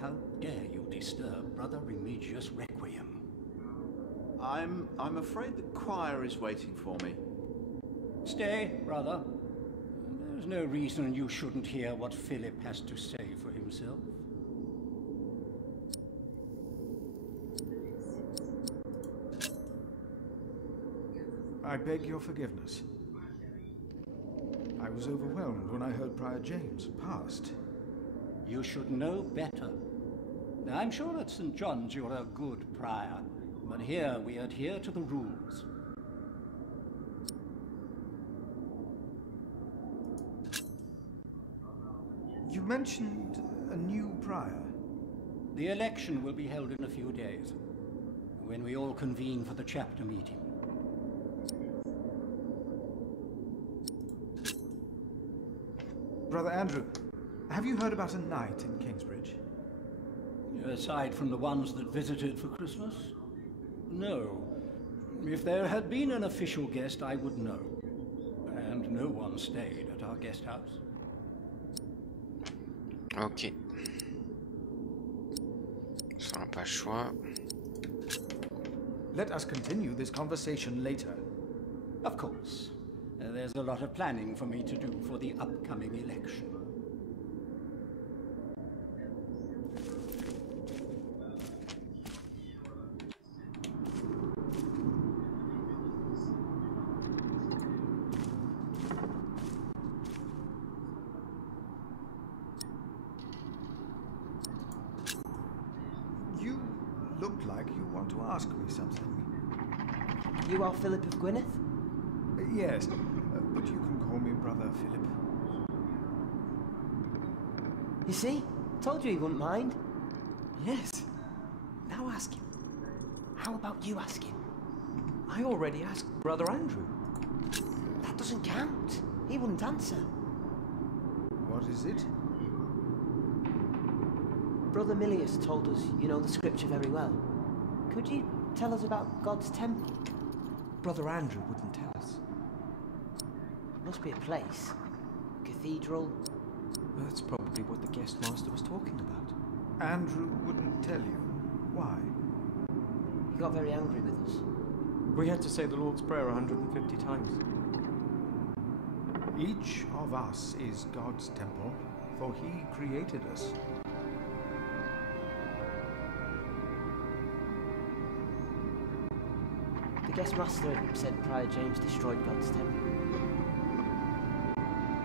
How dare you disturb Brother Remigius' requiem? I'm afraid the choir is waiting for me. Stay, brother. There's no reason you shouldn't hear what Philip has to say for himself. I beg your forgiveness. I was overwhelmed when I heard Prior James had passed. You should know better. Now, I'm sure at St. John's you're a good prior, but here we adhere to the rules. You mentioned a new prior. The election will be held in a few days, when we all convene for the chapter meeting. Brother Andrew, have you heard about a knight in Kingsbridge? Aside from the ones that visited for Christmas? No. If there had been an official guest, I would know. And no one stayed at our guest house. Ok. Ça n'a pas le choix. Let us continue this conversation later. Of course. There's a lot of planning for me to do for the upcoming election. You look like you want to ask me something. You are Philip of Gwynedd? Yes, but you can call me Brother Philip. You see? Told you he wouldn't mind. Yes. Now ask him. How about you ask him? I already asked Brother Andrew. That doesn't count. He wouldn't answer. What is it? Brother Milius told us you know the scripture very well. Could you tell us about God's temple? Brother Andrew wouldn't tell us. Must be a place. Cathedral. That's probably what the guest master was talking about. Andrew wouldn't tell you. Why? He got very angry with us. We had to say the Lord's Prayer 150 times. Each of us is God's temple, for he created us. The guest master said Prior James destroyed God's temple.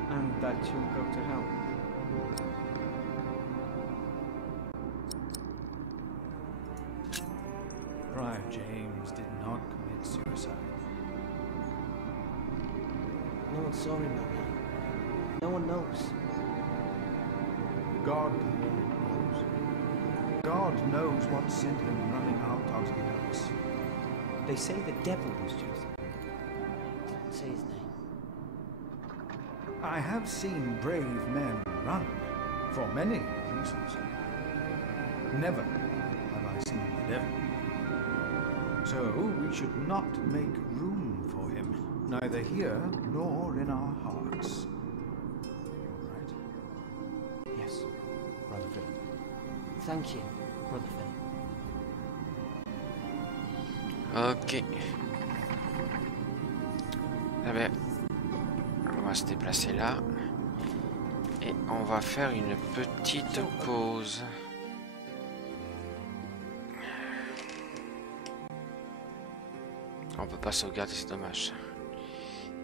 And that you'll go to hell. Prior James did not commit suicide. No one saw him that night. No one knows. God knows. God knows what sent him running out of the house. They say the devil was chosen. Didn't say his name. I have seen brave men run, for many reasons. Never have I seen the devil. So we should not make room for him, neither here nor in our hearts. All right? Yes, Brother Philip. Thank you, Brother Philip. Ok. Eh ben, on va se déplacer là. Et on va faire une petite pause. On peut pas sauvegarder, c'est dommage.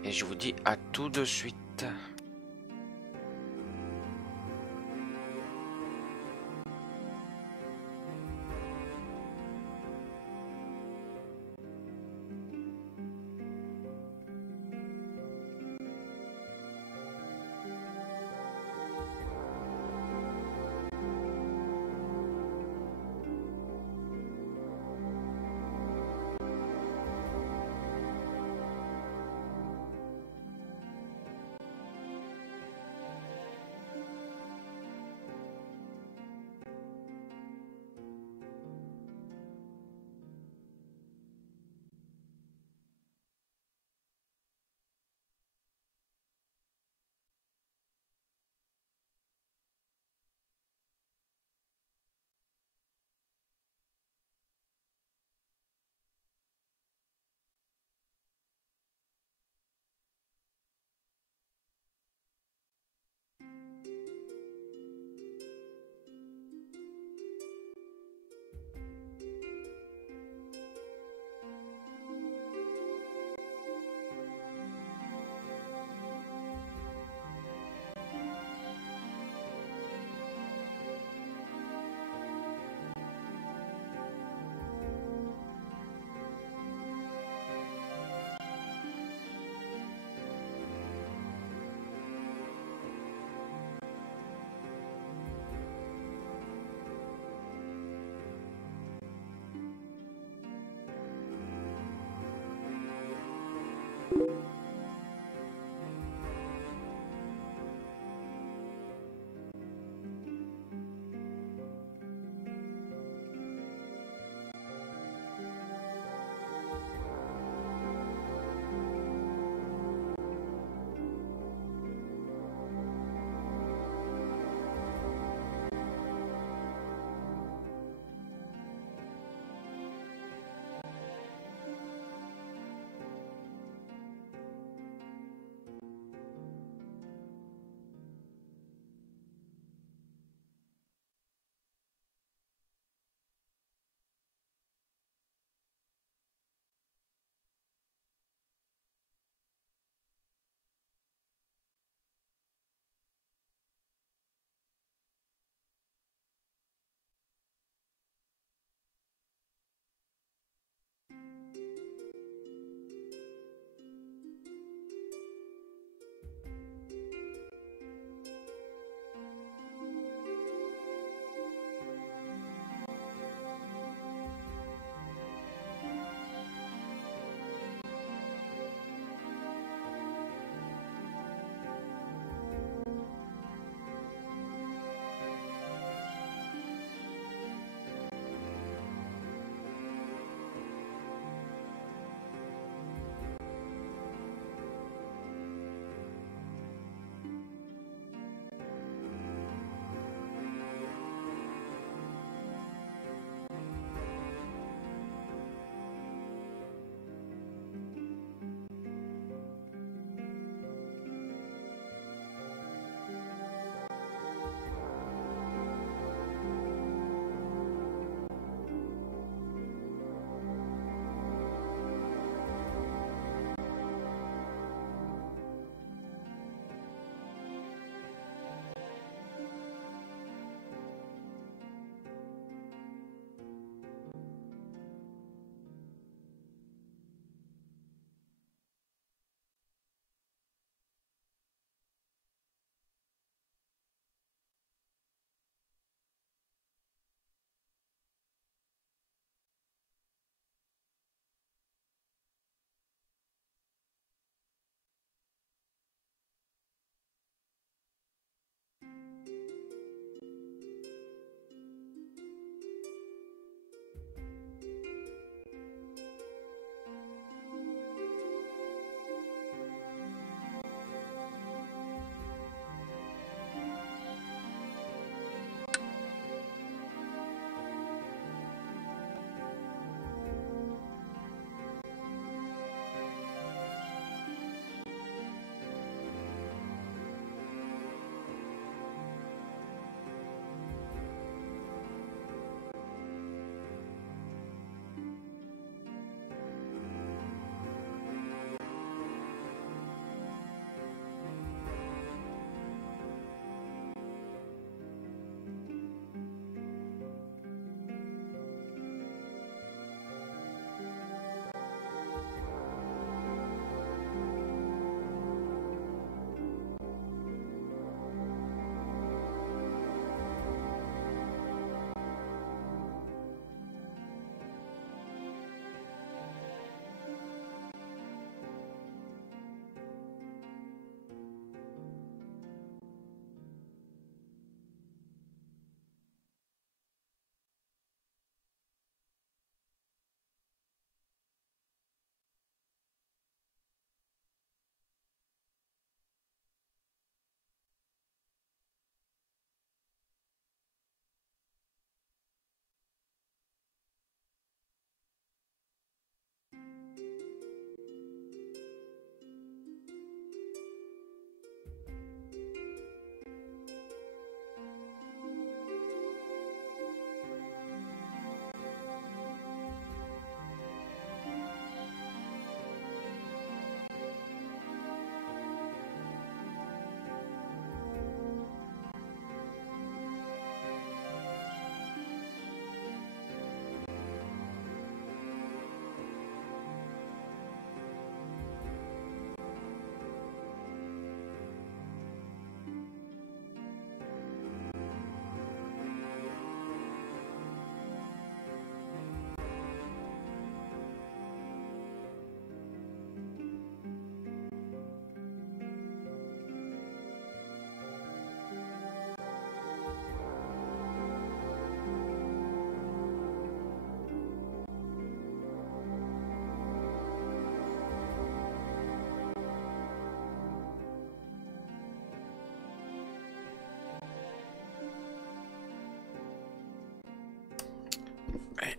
Et je vous dis à tout de suite.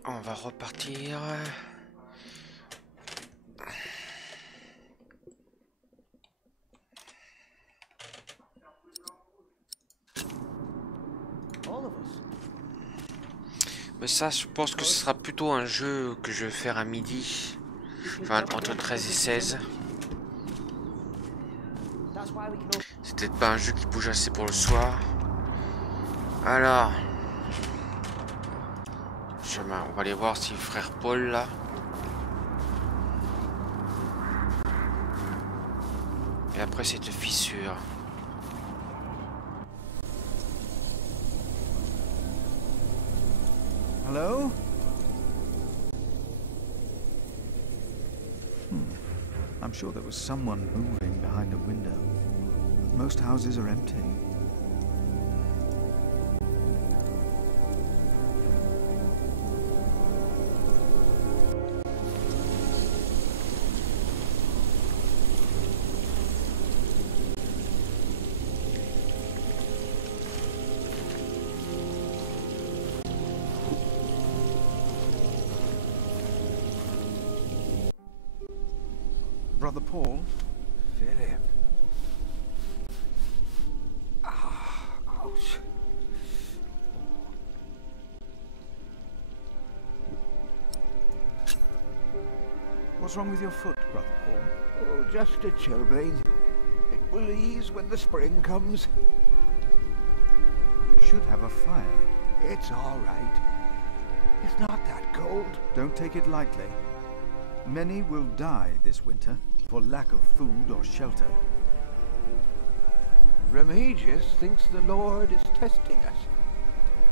On va repartir. Mais ça, je pense que ce sera plutôt un jeu que je vais faire à midi. Enfin, entre 13 et 16. C'est peut-être pas un jeu qui bouge assez pour le soir. Alors... on va aller voir si le frère Paul, là... Et après, cette fissure. Hello? I'm sure there was someone moving behind a window. But most houses are empty. Brother Paul? Philip. Ouch. What's wrong with your foot, Brother Paul? Oh, just a chilblain. It will ease when the spring comes. You should have a fire. It's all right. It's not that cold. Don't take it lightly. Many will die this winter for lack of food or shelter. Remigius thinks the Lord is testing us.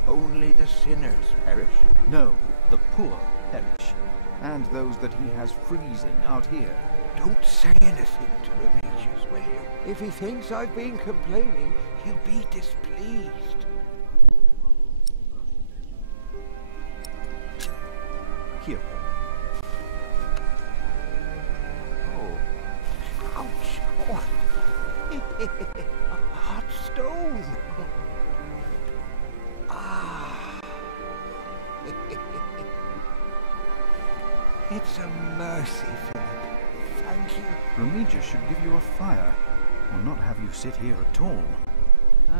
Only the sinners perish. No, the poor perish. And those that he has freezing out here. Don't say anything to Remigius, will you? If he thinks I've been complaining, he'll be displeased. Here. A hot stone. Ah. It's a mercy, Philip. Thank you. Remigius should give you a fire, or not have you sit here at all.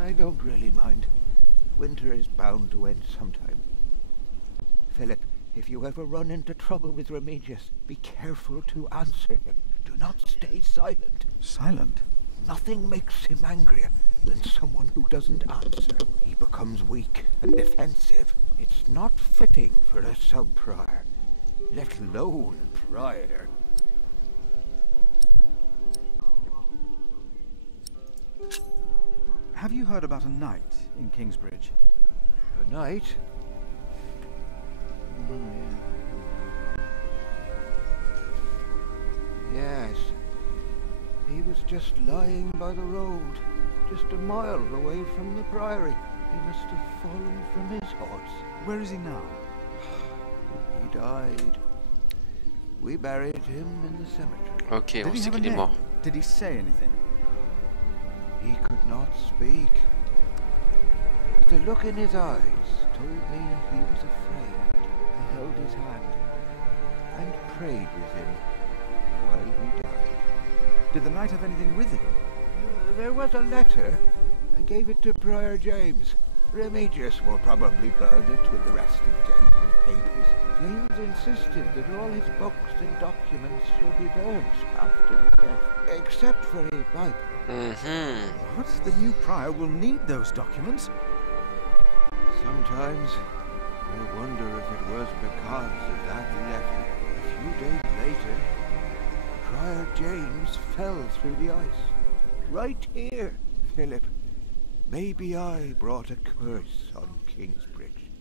I don't really mind. Winter is bound to end sometime. Philip, if you ever run into trouble with Remigius, be careful to answer him. Do not stay silent. Silent? Nothing makes him angrier than someone who doesn't answer. He becomes weak and defensive. It's not fitting for a sub-prior, let alone prior. Have you heard about a knight in Kingsbridge? A knight? Oh, yeah. Yes. He was just lying by the road, just a mile away from the priory. He must have fallen from his horse. Where is he now? He died. We buried him in the cemetery. Ok, on sait qu'il est mort. Did he say anything? He could not speak. But the look in his eyes told me he was afraid. I held his hand and prayed with him while he died. Did the knight have anything with him? There was a letter. I gave it to Prior James. Remigius will probably burn it with the rest of James's papers. James insisted that all his books and documents shall be burnt after his death, except for his Bible. What? The new prior will need those documents? Sometimes I wonder if it was because of that letter. A few days later, Prior James fell through the ice. Right here, Philip. Maybe I brought a curse on Kingsbridge.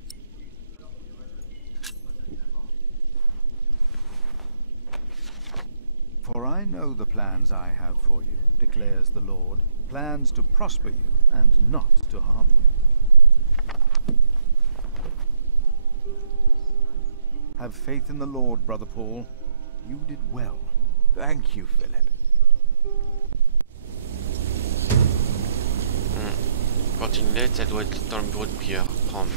For I know the plans I have for you, declares the Lord. Plans to prosper you and not to harm you. Have faith in the Lord, Brother Paul. You did well. Thank you, Philip. Quand une lettre, elle doit être dans le bureau de prieur. Prendre.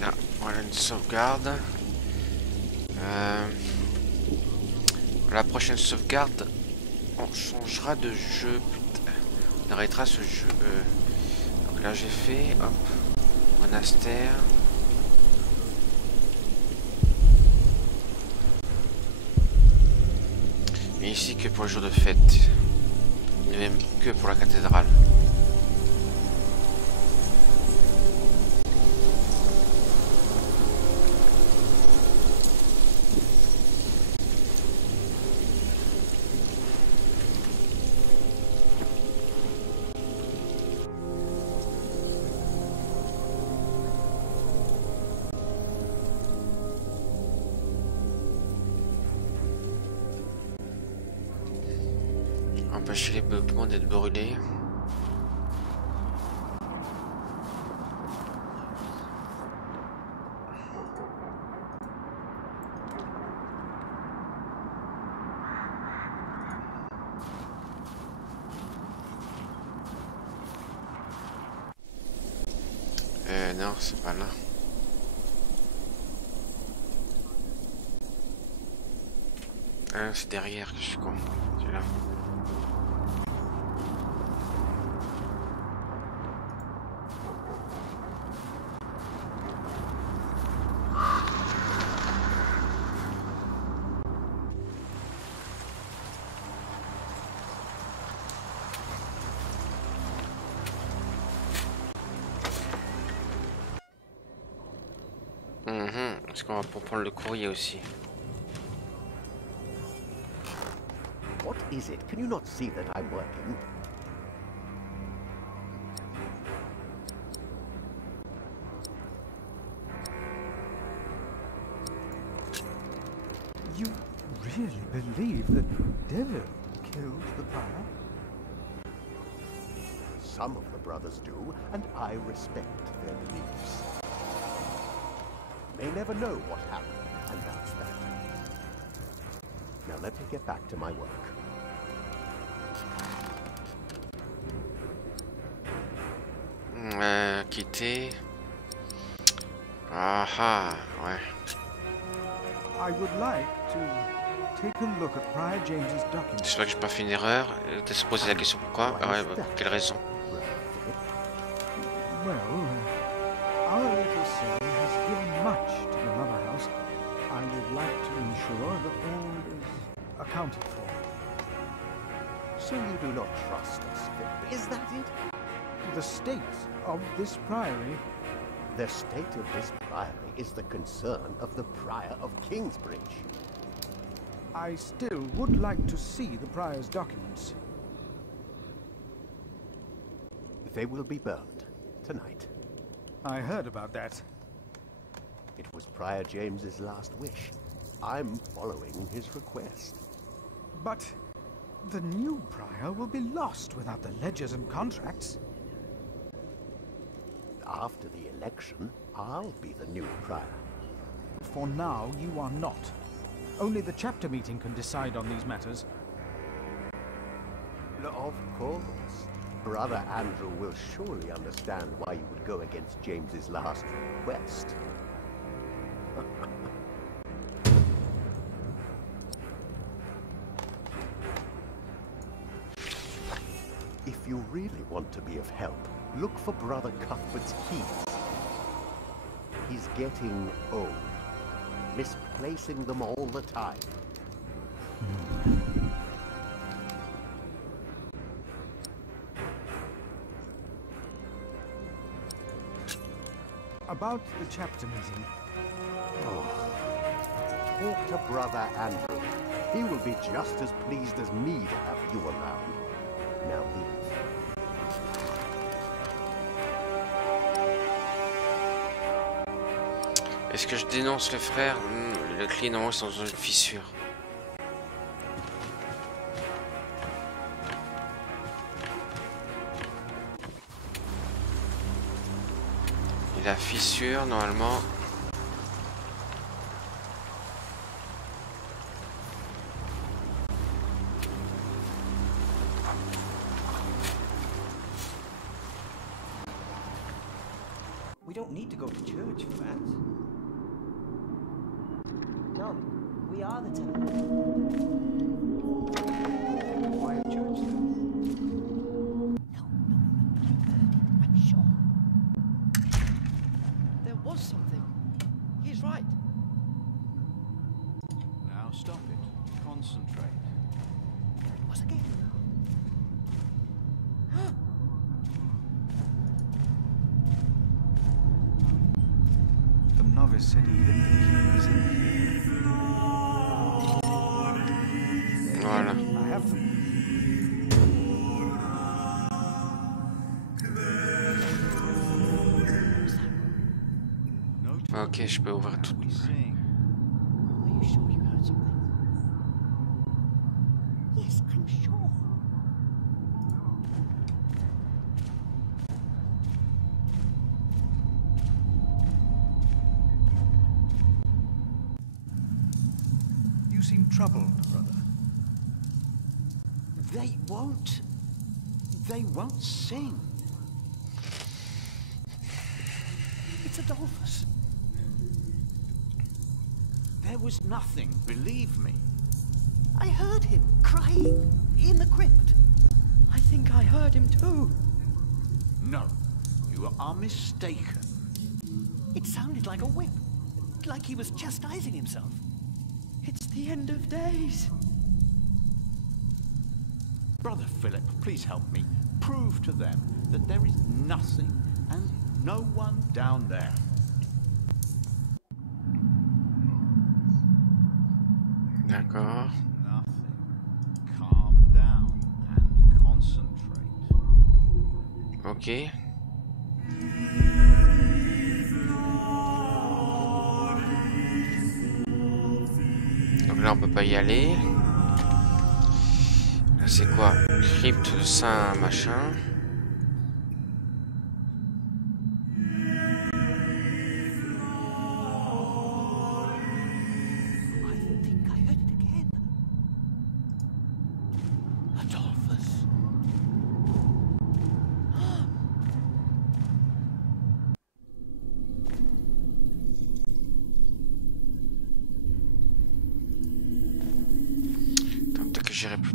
Ah. Voilà une sauvegarde. La prochaine sauvegarde, on changera de jeu. Putain. On arrêtera ce jeu. Donc là j'ai fait, hop, monastère. Mais ici que pour le jour de fête. Et même que pour la cathédrale. Empêcher les bâtiments d'être brûlés. Non, c'est pas là. Ah, c'est derrière que je suis con. C'est là. Parce qu'on va pour prendre le courrier aussi. What is it? Can you not see that I'm working? You really believe that Devil killed the prior? Some of the brothers do, and I respect their beliefs. They never know what happened, and that's that. Now let me get back to my work. Quitter. Ah, ouais. I would like to take a look at Prior James's documents. J'espère que j'ai pas fait une erreur. De se poser la question pourquoi. Ah ouais, pour quelle raison? Well, our little son has given much to the mother house. I would like to ensure that all is accounted for. So you do not trust us, is that it? The state of this priory. The state of this priory is the concern of the Prior of Kingsbridge. I still would like to see the prior's documents. They will be burned tonight. I heard about that. It was Prior James's last wish. I'm following his request. But the new prior will be lost without the ledgers and contracts. After the election, I'll be the new prior. For now, you are not. Only the chapter meeting can decide on these matters. Of course. Brother Andrew will surely understand why you would go against James's last request. If you really want to be of help, look for Brother Cuthbert's keys. He's getting old, misplacing them all the time. About the chapter meeting. Oh. Talk to Brother Andrew. He will be just as pleased as me to have you around. Now leave. Est-ce que je dénonce le frère? Le clé normalement c'est dans une fissure. Et la fissure normalement. We don't need to go to church for that. we are the temple. Why a church then? No. I'm sure. There was something. He's right. Now stop it. Concentrate. What's again? The novice said he hid the keys in here. Voilà. I have them. Ok, je peux ouvrir tout. Are you sure you heard something? Yes, I'm sure. You seem troubled, brother. They won't sing. It's Adolphus. There was nothing, believe me. I heard him crying in the crypt. I think I heard him too. No, you are mistaken. It sounded like a whip, like he was chastising himself. It's the end of days. Brother Philip, please help me. Prove to them that there is nothing and no one down there. D'accord. Nothing. Calm down and concentrate. Ok. Donc là on peut pas y aller. Là c'est quoi? Crypte de Saint machin. J'irai plus.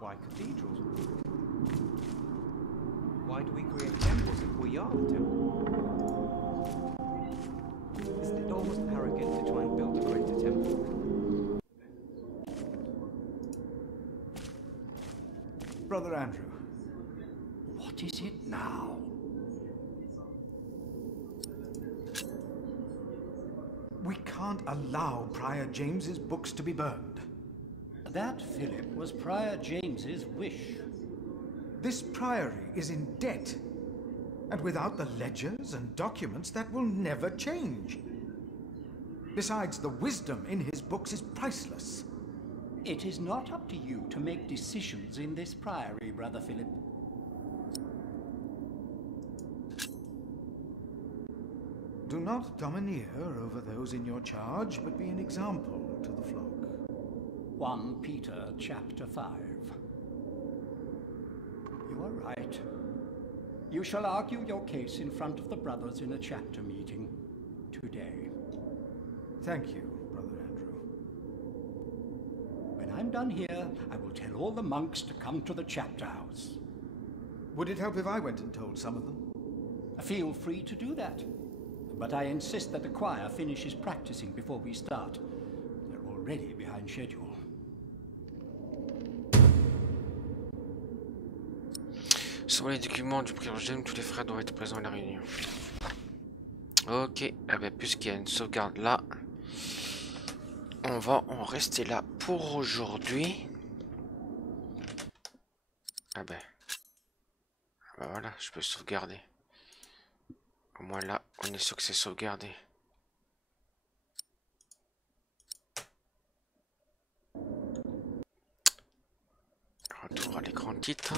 Why cathedrals? Why do we create temples if we are the temple? Isn't it almost arrogant to try and build a greater temple? Brother Andrew. What is it now? We can't allow Prior James's books to be burned. That, Philip, was Prior James's wish. This priory is in debt. And without the ledgers and documents, that will never change. Besides, the wisdom in his books is priceless. It is not up to you to make decisions in this priory, Brother Philip. Do not domineer over those in your charge, but be an example to the flock. 1 Peter chapter 5. You are right. You shall argue your case in front of the brothers in a chapter meeting today. Thank you, Brother Andrew. When I'm done here, I will tell all the monks to come to the chapter house. Would it help if I went and told some of them? Feel free to do that. But I insist that the choir finishes practicing before we start. They're already behind schedule. Sur les documents du prévenus, tous les frères doivent être présents à la réunion. Ok, eh ben, puisqu'il y a une sauvegarde là, on va en rester là pour aujourd'hui. Ah ben voilà, je peux sauvegarder. Au moins là, on est sûr que c'est sauvegardé. Retour à l'écran titre.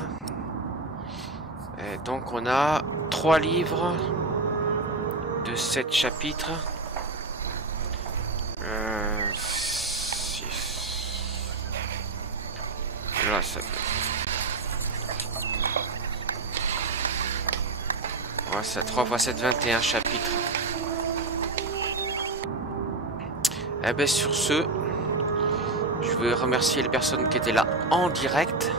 Et donc on a 3 livres de 7 chapitres. Voilà, ça... Ouais, c'est 3 x 7, 21 chapitres. Eh ben sur ce, je veux remercier les personnes qui étaient là en direct.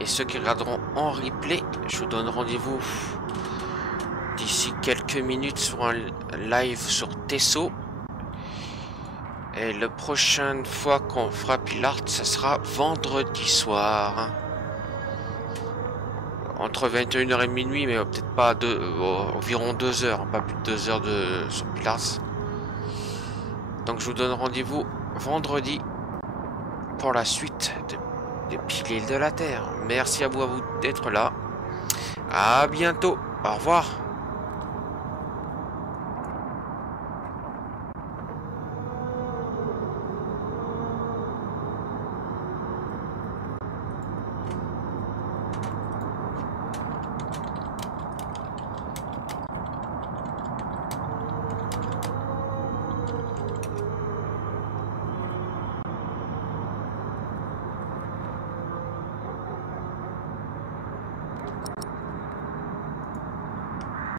Et ceux qui regarderont en replay, je vous donne rendez-vous d'ici quelques minutes sur un live sur teso. Et la prochaine fois qu'on fera Piliers, ça sera vendredi soir. Entre 21h et minuit, mais peut-être pas environ 2 heures, pas plus de 2 heures sur Piliers. Donc je vous donne rendez-vous vendredi pour la suite des Piliers de la Terre. Merci à vous d'être là. À bientôt. Au revoir.